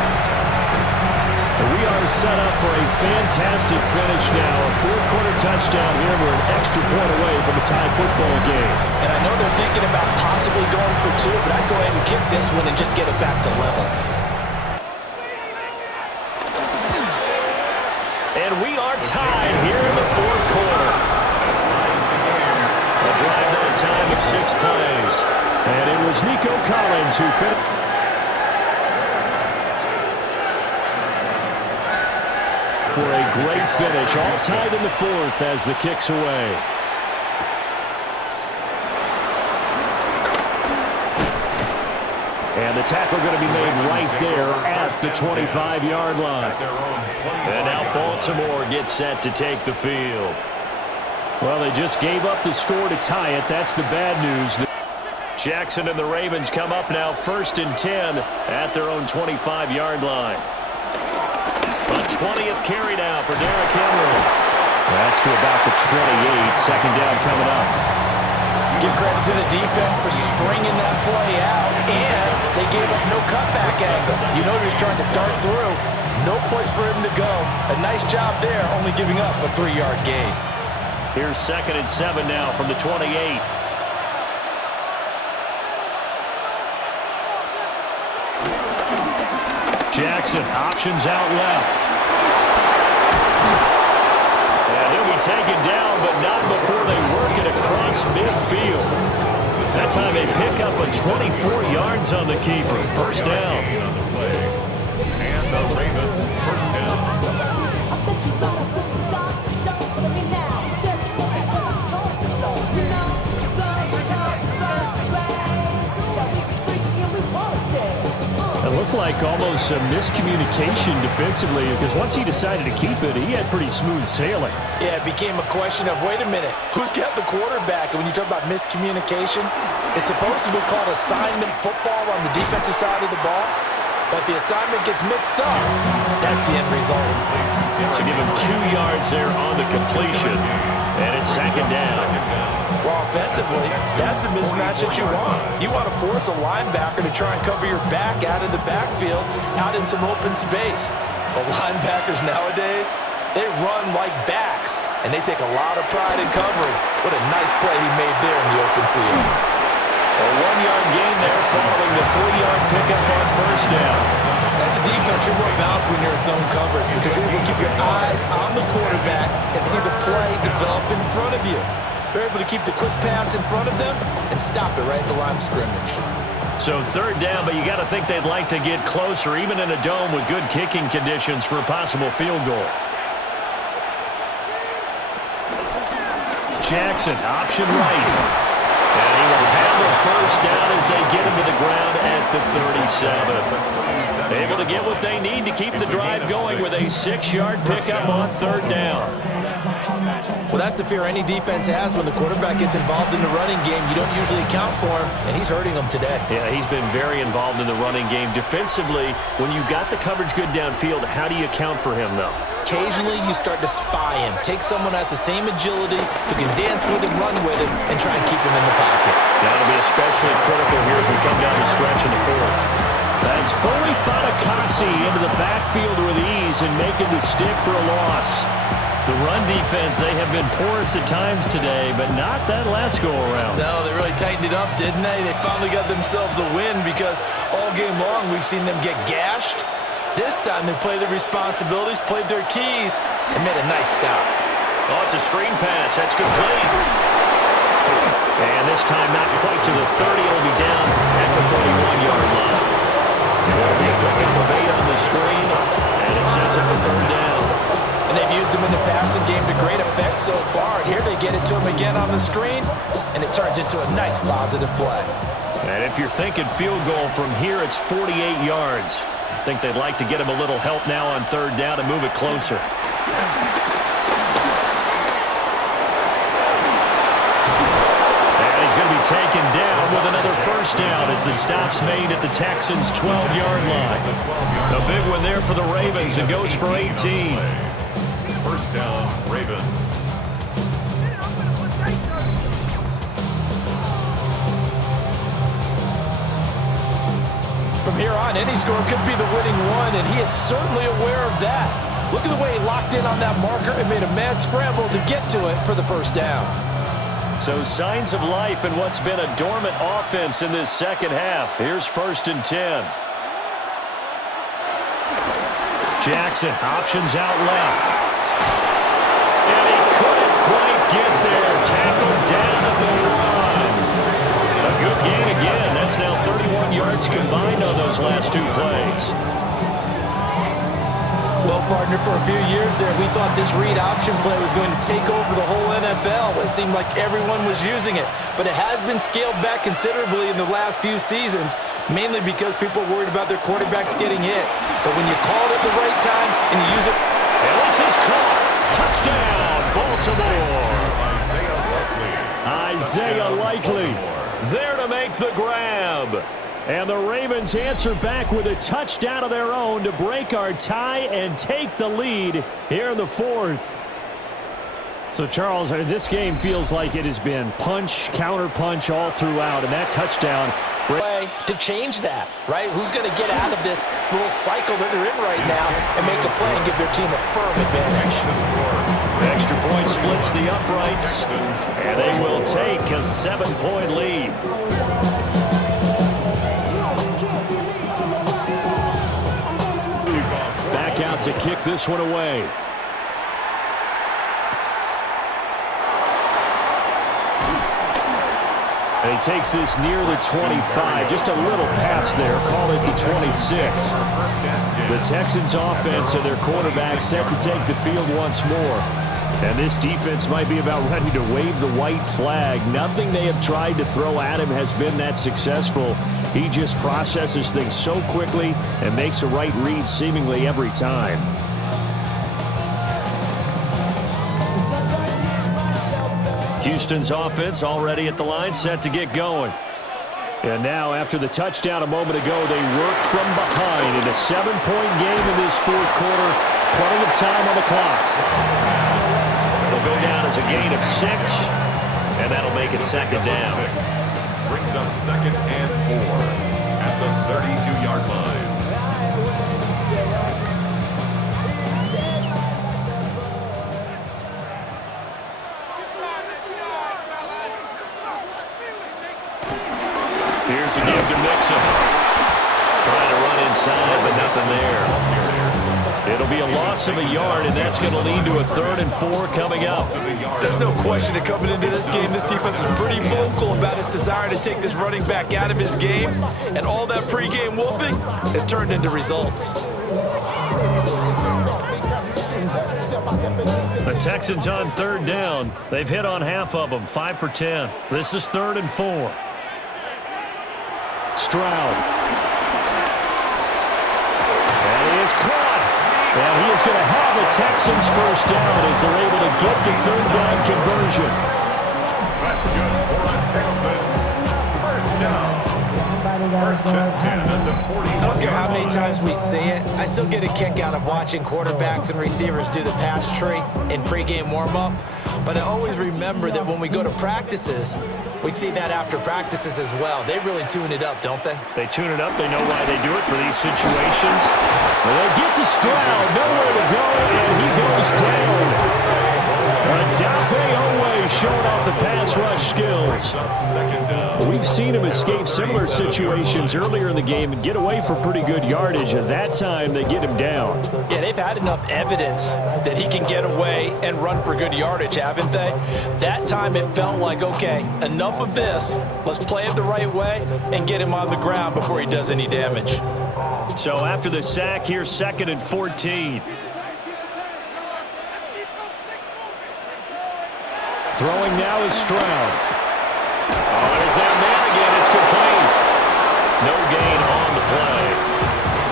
We are set up for a fantastic finish now. A fourth-quarter touchdown here. We're an extra point away from a tie football game. And I know they're thinking about possibly going for two, but I'd go ahead and kick this one and just get it back to level. And we are tied here in the fourth quarter. A drive at a time of 6 plays. And it was Nico Collins who finished. For a great finish, all tied in the fourth as the kick's away. And the tackle going to be made right there at the 25-yard line. And now Baltimore gets set to take the field. Well, they just gave up the score to tie it. That's the bad news. Jackson and the Ravens come up now first and 10 at their own 25-yard line. A 20th carry now for Derrick Henry. That's to about the 28. Second down coming up. Give credit to the defense for stringing that play out, and they gave up no cutback angle. You know he was trying to dart through. No place for him to go. A nice job there, only giving up a 3-yard gain. Here's second and 7 now from the 28. Jackson options out left. And he'll be taken down, but not before they work it across midfield. That time they pick up a 24 yards on the keeper. First down. And the Ravens first down. It looked like almost a miscommunication defensively because once he decided to keep it, he had pretty smooth sailing. Yeah, it became a question of, wait a minute, who's got the quarterback? And when you talk about miscommunication, it's supposed to be called assignment football on the defensive side of the ball, but the assignment gets mixed up. That's the end result. So give him 2 yards there on the completion, and it's second down. Well, offensively, that's the mismatch that you want. You want to force a linebacker to try and cover your back out of the backfield, out in some open space. But linebackers nowadays, they run like backs, and they take a lot of pride in covering. What a nice play he made there in the open field. A 1-yard gain there following the 3-yard pickup on first down. As a defense, you're more balanced when you're in zone coverage because you're able to keep your eyes on the quarterback and see the play develop in front of you. They're able to keep the quick pass in front of them and stop it right at the line of scrimmage. So third down, but you got to think they'd like to get closer, even in a dome with good kicking conditions for a possible field goal. Jackson, option right. And he will have a first down as they get him to the ground at the 37. Able to get what they need to keep the drive going with a 6-yard pickup on third down. Well, that's the fear any defense has when the quarterback gets involved in the running game. You don't usually account for him, and he's hurting them today. Yeah, he's been very involved in the running game. Defensively, when you got the coverage good downfield, how do you account for him, though? Occasionally, you start to spy him. Take someone that has the same agility, who can dance with him, run with him, and try and keep him in the pocket. That'll be especially critical here as we come down the stretch in the fourth. That's Foley Fatukasi into the backfield with ease and making the stick for a loss. The run defense, they have been porous at times today, but not that last go-around. No, they really tightened it up, didn't they? They finally got themselves a win because all game long we've seen them get gashed. This time they played their responsibilities, played their keys, and made a nice stop. Oh, it's a screen pass. That's complete. And this time not quite to the 30. It'll be down at the 41-yard line. There'll be a pickup of 8 on the screen, and it sets up a third down. And they've used him in the passing game to great effect so far. And here they get it to him again on the screen, and it turns into a nice positive play. And if you're thinking field goal from here, it's 48 yards. I think they'd like to get him a little help now on third down to move it closer. And he's going to be taken down with another first down as the stop's made at the Texans' 12-yard line. A big one there for the Ravens. It goes for 18. First down, Ravens. From here on, any score could be the winning one, and he is certainly aware of that. Look at the way he locked in on that marker and made a mad scramble to get to it for the first down. So signs of life in what's been a dormant offense in this second half. Here's 1st and 10. Jackson, options out left. And he couldn't quite get there. Tackled down at the line. A good gain again. That's now 31 yards combined on those last 2 plays. Well, partner, for a few years there, we thought this read option play was going to take over the whole NFL. It seemed like everyone was using it. But it has been scaled back considerably in the last few seasons, mainly because people are worried about their quarterbacks getting hit. But when you call it at the right time and you use it... And this is caught. Touchdown, Baltimore. Isaiah Likely there to make the grab. And the Ravens answer back with a touchdown of their own to break our tie and take the lead here in the fourth. So, Charles, this game feels like it has been punch, counter-punch all throughout, and that touchdown... way to change that, right? Who's going to get out of this little cycle that they're in right now and make a play and give their team a firm advantage? The extra point splits the uprights, and they will take a 7-point lead. Back out to kick this one away. And he takes this near the 25. Just a little pass there. Call it the 26. The Texans offense and their quarterback set to take the field once more. And this defense might be about ready to wave the white flag. Nothing they have tried to throw at him has been that successful. He just processes things so quickly and makes a right read seemingly every time. Houston's offense already at the line, set to get going. And now, after the touchdown a moment ago, they work from behind in a 7-point game in this fourth quarter. Plenty of time on the clock. It'll go down as a gain of 6, and that'll make it second down. Brings up 2nd and 4 at the 32-yard line. Here's a give to Mixon. Trying to run inside, but nothing there. It'll be a loss of a yard, and that's going to lead to a 3rd and 4 coming up. There's no question that coming into this game, this defense is pretty vocal about its desire to take this running back out of his game, and all that pregame wolfing has turned into results. The Texans on 3rd down. They've hit on half of them, 5 for 10. This is 3rd and 4. Stroud. And he is caught. And he is going to have the Texans first down as they're able to get the 3rd down conversion. That's good for the Texans. First down. First and 10 at the 40. I don't care how many times we see it, I still get a kick out of watching quarterbacks and receivers do the pass tree in pregame warm-up. But I always remember that when we go to practices, we see that after practices as well. They really tune it up, don't they? They tune it up. They know why they do it for these situations. Well, they get to Stroud, nowhere to go, and he goes down. Owe showing off the pass rush skills. We've seen him escape similar situations earlier in the game and get away for pretty good yardage, and that time they get him down. Yeah, they've had enough evidence that he can get away and run for good yardage, haven't they? That time it felt like, okay, enough of this. Let's play it the right way and get him on the ground before he does any damage. So after the sack, here's 2nd and 14. Throwing now is Stroud. Oh, there's that man again. It's complete. No gain on the play.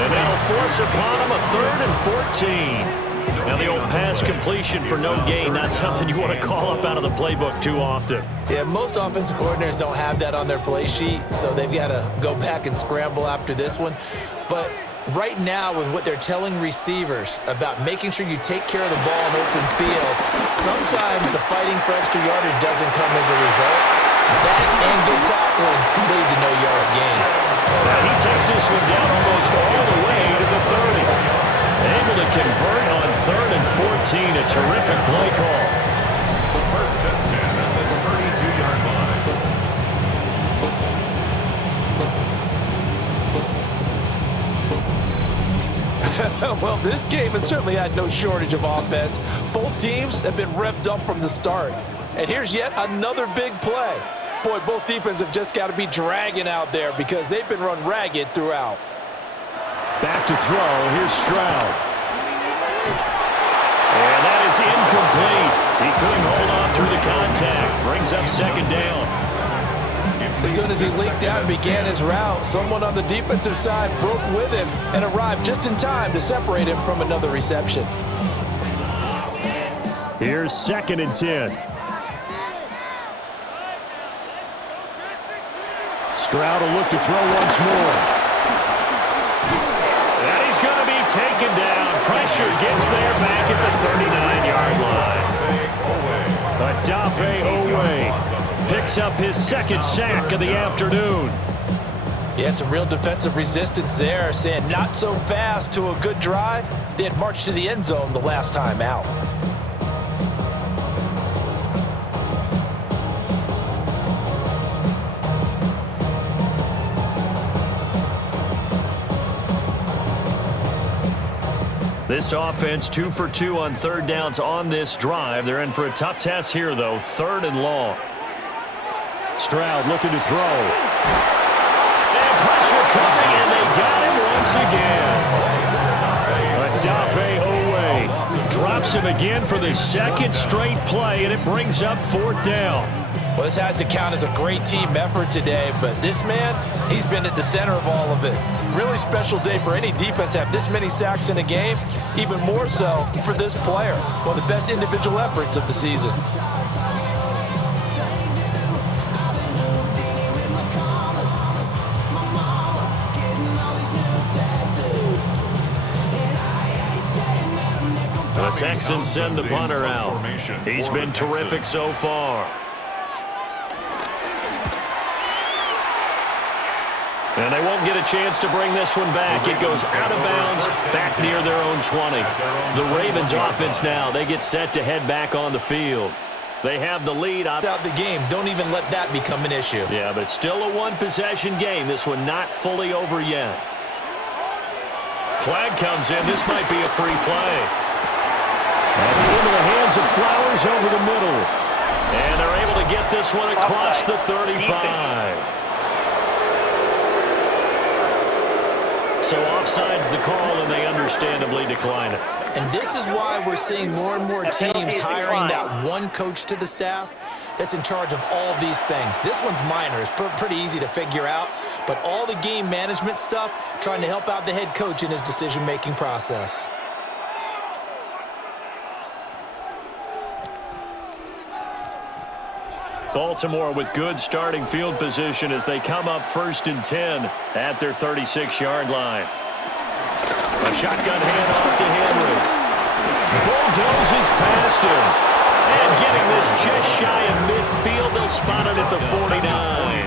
And that'll force upon him a 3rd and 14. Now the old pass completion for no gain, not something you want to call up out of the playbook too often. Yeah, most offensive coordinators don't have that on their play sheet, so they've got to go back and scramble after this one. But right now, with what they're telling receivers about making sure you take care of the ball in open field, sometimes the fighting for extra yardage doesn't come as a result. That and good tackling can lead to no yards gained. Now he takes this one down almost all the way to the 30. Able to convert on 3rd and 14, a terrific play call. First and 10 at the 32-yard line. Well, this game has certainly had no shortage of offense. Both teams have been revved up from the start. And here's yet another big play. Boy, both defenses have just got to be dragging out there because they've been run ragged throughout. Back to throw. Here's Stroud. And that is incomplete. He couldn't hold on through the contact. Brings up 2nd down. As soon as he leaked out and began his route, someone on the defensive side broke with him and arrived just in time to separate him from another reception. Here's 2nd and 10. Stroud will look to throw once more. And he's going to be taken down. Pressure gets there back at the 39-yard line. Owe picks up his 2nd sack of the afternoon. Yeah, some real defensive resistance there, saying not so fast to a good drive. They had marched to the end zone the last time out. This offense 2 for 2 on 3rd downs on this drive. They're in for a tough test here, though. 3rd and long. Stroud looking to throw. And pressure coming, and they got him once again. Owe drops him again for the 2nd straight play, and it brings up 4th down. Well, this has to count as a great team effort today, but this man, he's been at the center of all of it. Really special day for any defense to have this many sacks in a game, even more so for this player. One of the best individual efforts of the season. The Texans send the punter out. He's been terrific so far. And they won't get a chance to bring this one back. It goes out of bounds, back near their own 20. The Ravens offense now, they get set to head back on the field. They have the lead. Out the game. Don't even let that become an issue. Yeah, but still a one-possession game. This one not fully over yet. Flag comes in. This might be a free play. That's into the hands of Flowers over the middle. And they're able to get this one across the 35. So offside's the call, and they understandably decline it. And this is why we're seeing more and more teams hiring that one coach to the staff that's in charge of all these things. This one's minor. It's pretty easy to figure out. But all the game management stuff, trying to help out the head coach in his decision-making process. Baltimore with good starting field position as they come up 1st and 10 at their 36-yard line. A shotgun handoff to Henry. Bulldozes past him. And getting this just shy of midfield, they'll spot it at the 49.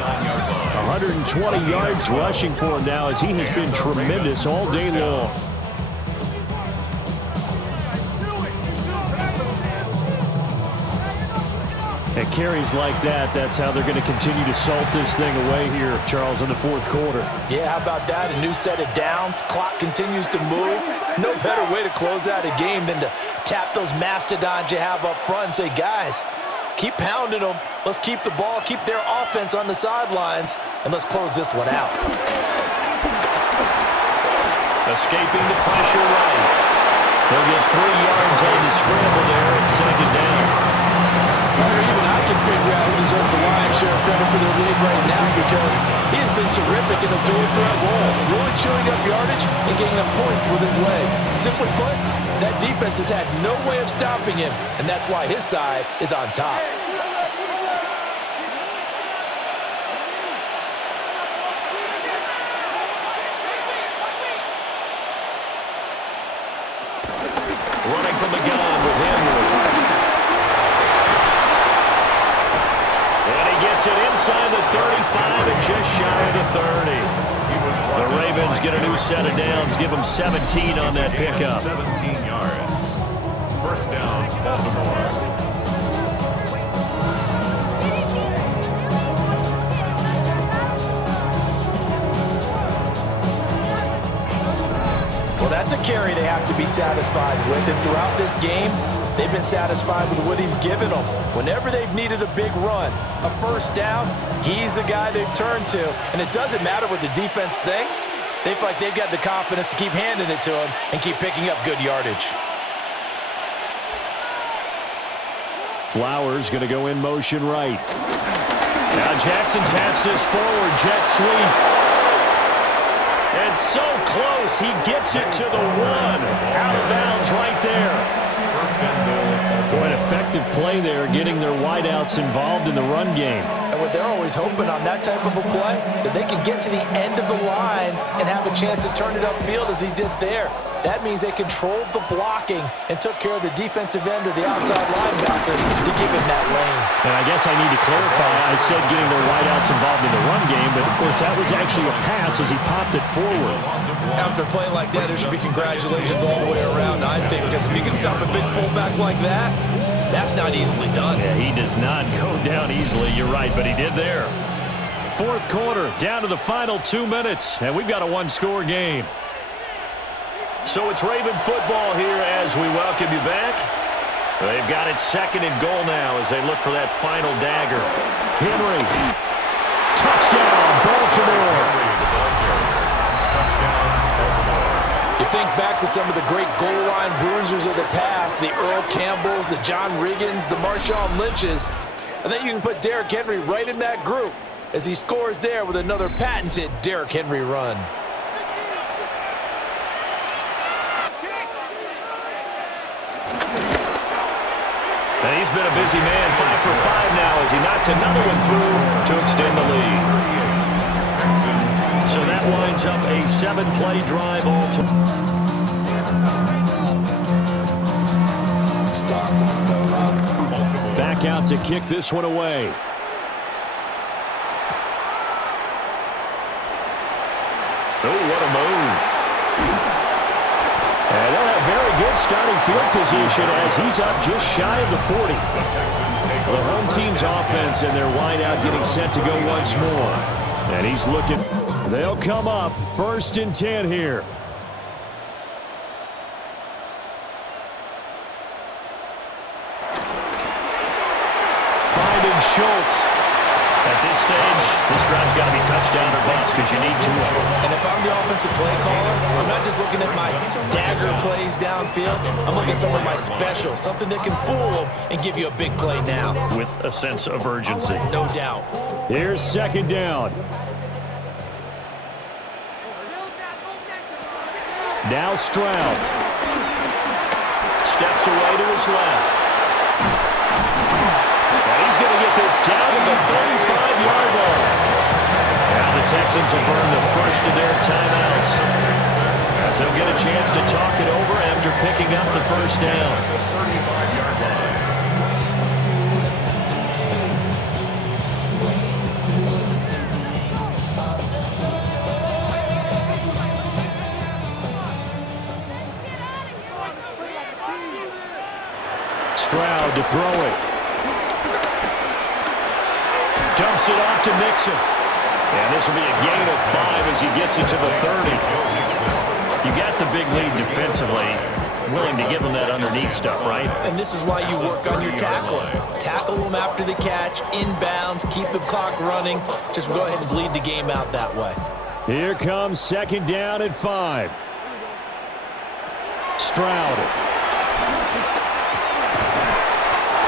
120 yards rushing for him now as he has been tremendous all day long. And carries like that, that's how they're going to continue to salt this thing away here, Charles, in the 4th quarter. Yeah, how about that? A new set of downs. Clock continues to move. No better way to close out a game than to tap those mastodons you have up front and say, guys, keep pounding them. Let's keep the ball, keep their offense on the sidelines, and let's close this one out. Escaping the pressure right. They'll get 3 yards on the scramble there at 2nd down. Even I can figure out who deserves the lion's share of credit for their lead right now because he has been terrific in a dual threat role, really chewing up yardage and getting up points with his legs. Simply put, that defense has had no way of stopping him, and that's why his side is on top. Running from the gun with Henry. Gets it inside the 35 and just shy of the 30. The Ravens get a new set of downs, give them 17 on that pickup. 17 yards. 1st down, Baltimore. Well, that's a carry they have to be satisfied with, and throughout this game, they've been satisfied with what he's given them. Whenever they've needed a big run, a 1st down, he's the guy they've turned to. And it doesn't matter what the defense thinks. They feel like they've got the confidence to keep handing it to him and keep picking up good yardage. Flowers going to go in motion right. Now Jackson taps this forward, jet sweep. And so close, he gets it to the 1. Out of bounds right there. Boy, an effective play there, getting their wideouts involved in the run game. And what they're always hoping on that type of a play, that they can get to the end of the line and have a chance to turn it upfield as he did there. That means they controlled the blocking and took care of the defensive end or the outside linebacker to give him that lane. And I guess I need to clarify, I said getting their wideouts involved in the run game, but of course that was actually a pass as he popped it forward. After a play like that, there should be congratulations all the way around, I think, because if you can stop a big fullback like that, that's not easily done. Yeah, he does not go down easily, you're right, but he did there. 4th quarter, down to the final 2 minutes, and we've got a 1-score game. So it's Raven football here as we welcome you back. They've got it 2nd and goal now as they look for that final dagger. Henry. Touchdown, Baltimore. You think back to some of the great goal line bruisers of the past, the Earl Campbells, the John Riggins, the Marshawn Lynches. I think you can put Derrick Henry right in that group as he scores there with another patented Derrick Henry run. And he's been a busy man, 5 for 5 now as he knocks another one through to extend the lead. So that winds up a 7-play drive all to. Back out to kick this one away. Oh, what a move. And they'll have very good starting field position as he's up just shy of the 40. The home team's offense and their wideout getting set to go once more. And he's looking. They'll come up 1st and 10 here. Schultz. At this stage, this drive's got to be touchdown or bust because you need two of them. And if I'm the offensive play caller, I'm not just looking at my dagger plays downfield. I'm looking at some of my specials, something that can fool them and give you a big play now. With a sense of urgency. No doubt. Here's second down. Now Stroud. Steps away to his left. And he's going to get this down to the 35-yard line. Now the Texans will burn the first of their timeouts, as they'll get a chance to talk it over after picking up the first down. 35-yard line. Stroud to throw it. Dumps it off to Mixon. And this will be a gain of 5 as he gets it to the 30. You got the big lead defensively. Willing to give him that underneath stuff, right? And this is why you work on your tackling. Tackle them after the catch, inbounds, keep the clock running. Just go ahead and bleed the game out that way. Here comes second down at 5. Stroud.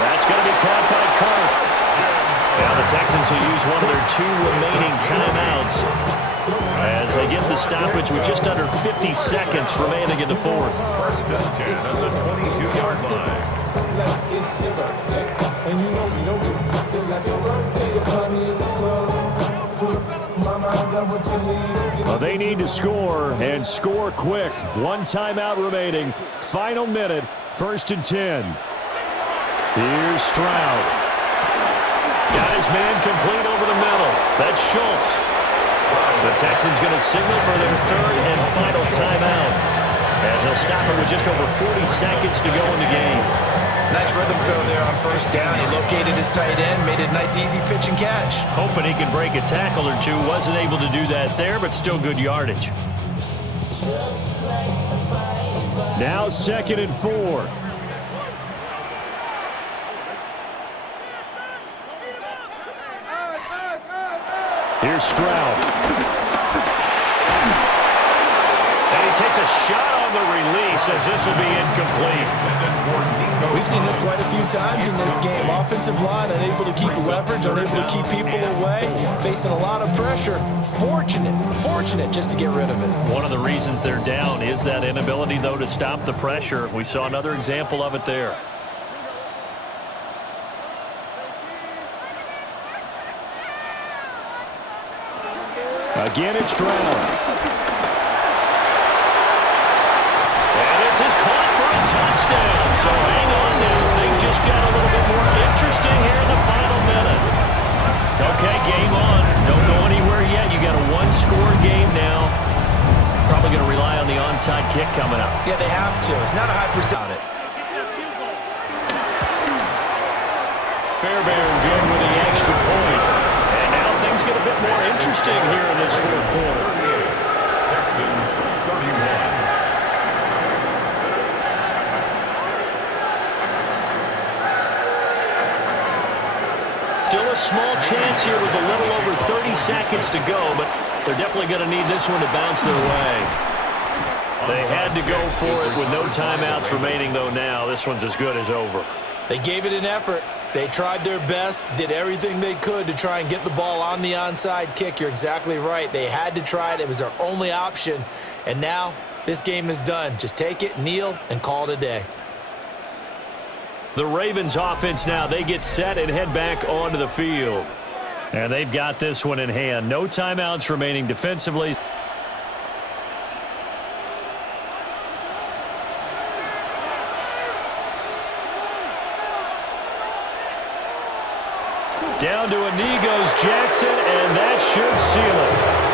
That's going to be caught by Kirk. Now the Texans will use one of their 2 remaining timeouts as they get the stoppage with just under 50 seconds remaining in the fourth. First and 10 at the 22-yard line. Well, they need to score and score quick. 1 timeout remaining. Final minute. First and 10. Here's Stroud. Got his man complete over the middle. That's Schultz. The Texans going to signal for their 3rd and final timeout, as they'll stop it with just over 40 seconds to go in the game. Nice rhythm throw there on first down. He located his tight end, made it a nice, easy pitch and catch. Hoping he could break a tackle or two. Wasn't able to do that there, but still good yardage. Now 2nd and 4. Here's Stroud. And he takes a shot on the release as this will be incomplete. We've seen this quite a few times in this game. Offensive line unable to keep leverage, unable to keep people away, facing a lot of pressure. Fortunate just to get rid of it. One of the reasons they're down is that inability, though, to stop the pressure. We saw another example of it there. Again, it's Stroud. And this is caught for a touchdown. So hang on now. Things just got a little bit more interesting here in the final minute. Okay, game on. Don't go anywhere yet. You got a 1-score game now. Probably going to rely on the onside kick coming up. Yeah, they have to. It's not a high percent. Fairbairn good with the extra point. And now things get a bit more interesting here in this fourth quarter. Texans 31. Still a small chance here with a little over 30 seconds to go, but they're definitely going to need this one to bounce their way. They had to go for it with no timeouts remaining, though. Now this one's as good as over. They gave it an effort. They tried their best, did everything they could to try and get the ball on the onside kick. You're exactly right. They had to try it. It was their only option. And now this game is done. Just take it, kneel, and call it a day. The Ravens offense now, they get set and head back onto the field. And they've got this one in hand. No timeouts remaining defensively. Down to a knee goes Jackson, and that should seal it.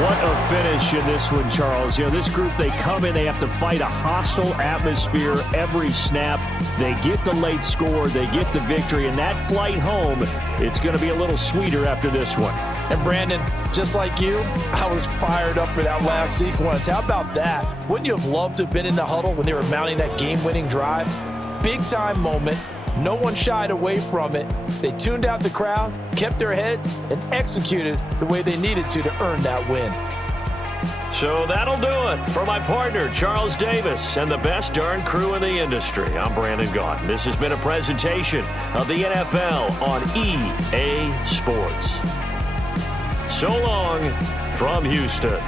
What a finish in this one, Charles. You know, this group, they come in, they have to fight a hostile atmosphere every snap. They get the late score, they get the victory, and that flight home, it's going to be a little sweeter after this one. And Brandon, just like you, I was fired up for that last sequence. How about that? Wouldn't you have loved to have been in the huddle when they were mounting that game-winning drive? Big-time moment. No one shied away from it. They tuned out the crowd, kept their heads, and executed the way they needed to earn that win. So that'll do it. For my partner, Charles Davis, and the best darn crew in the industry, I'm Brandon Gaudin. This has been a presentation of the NFL on EA Sports. So long from Houston.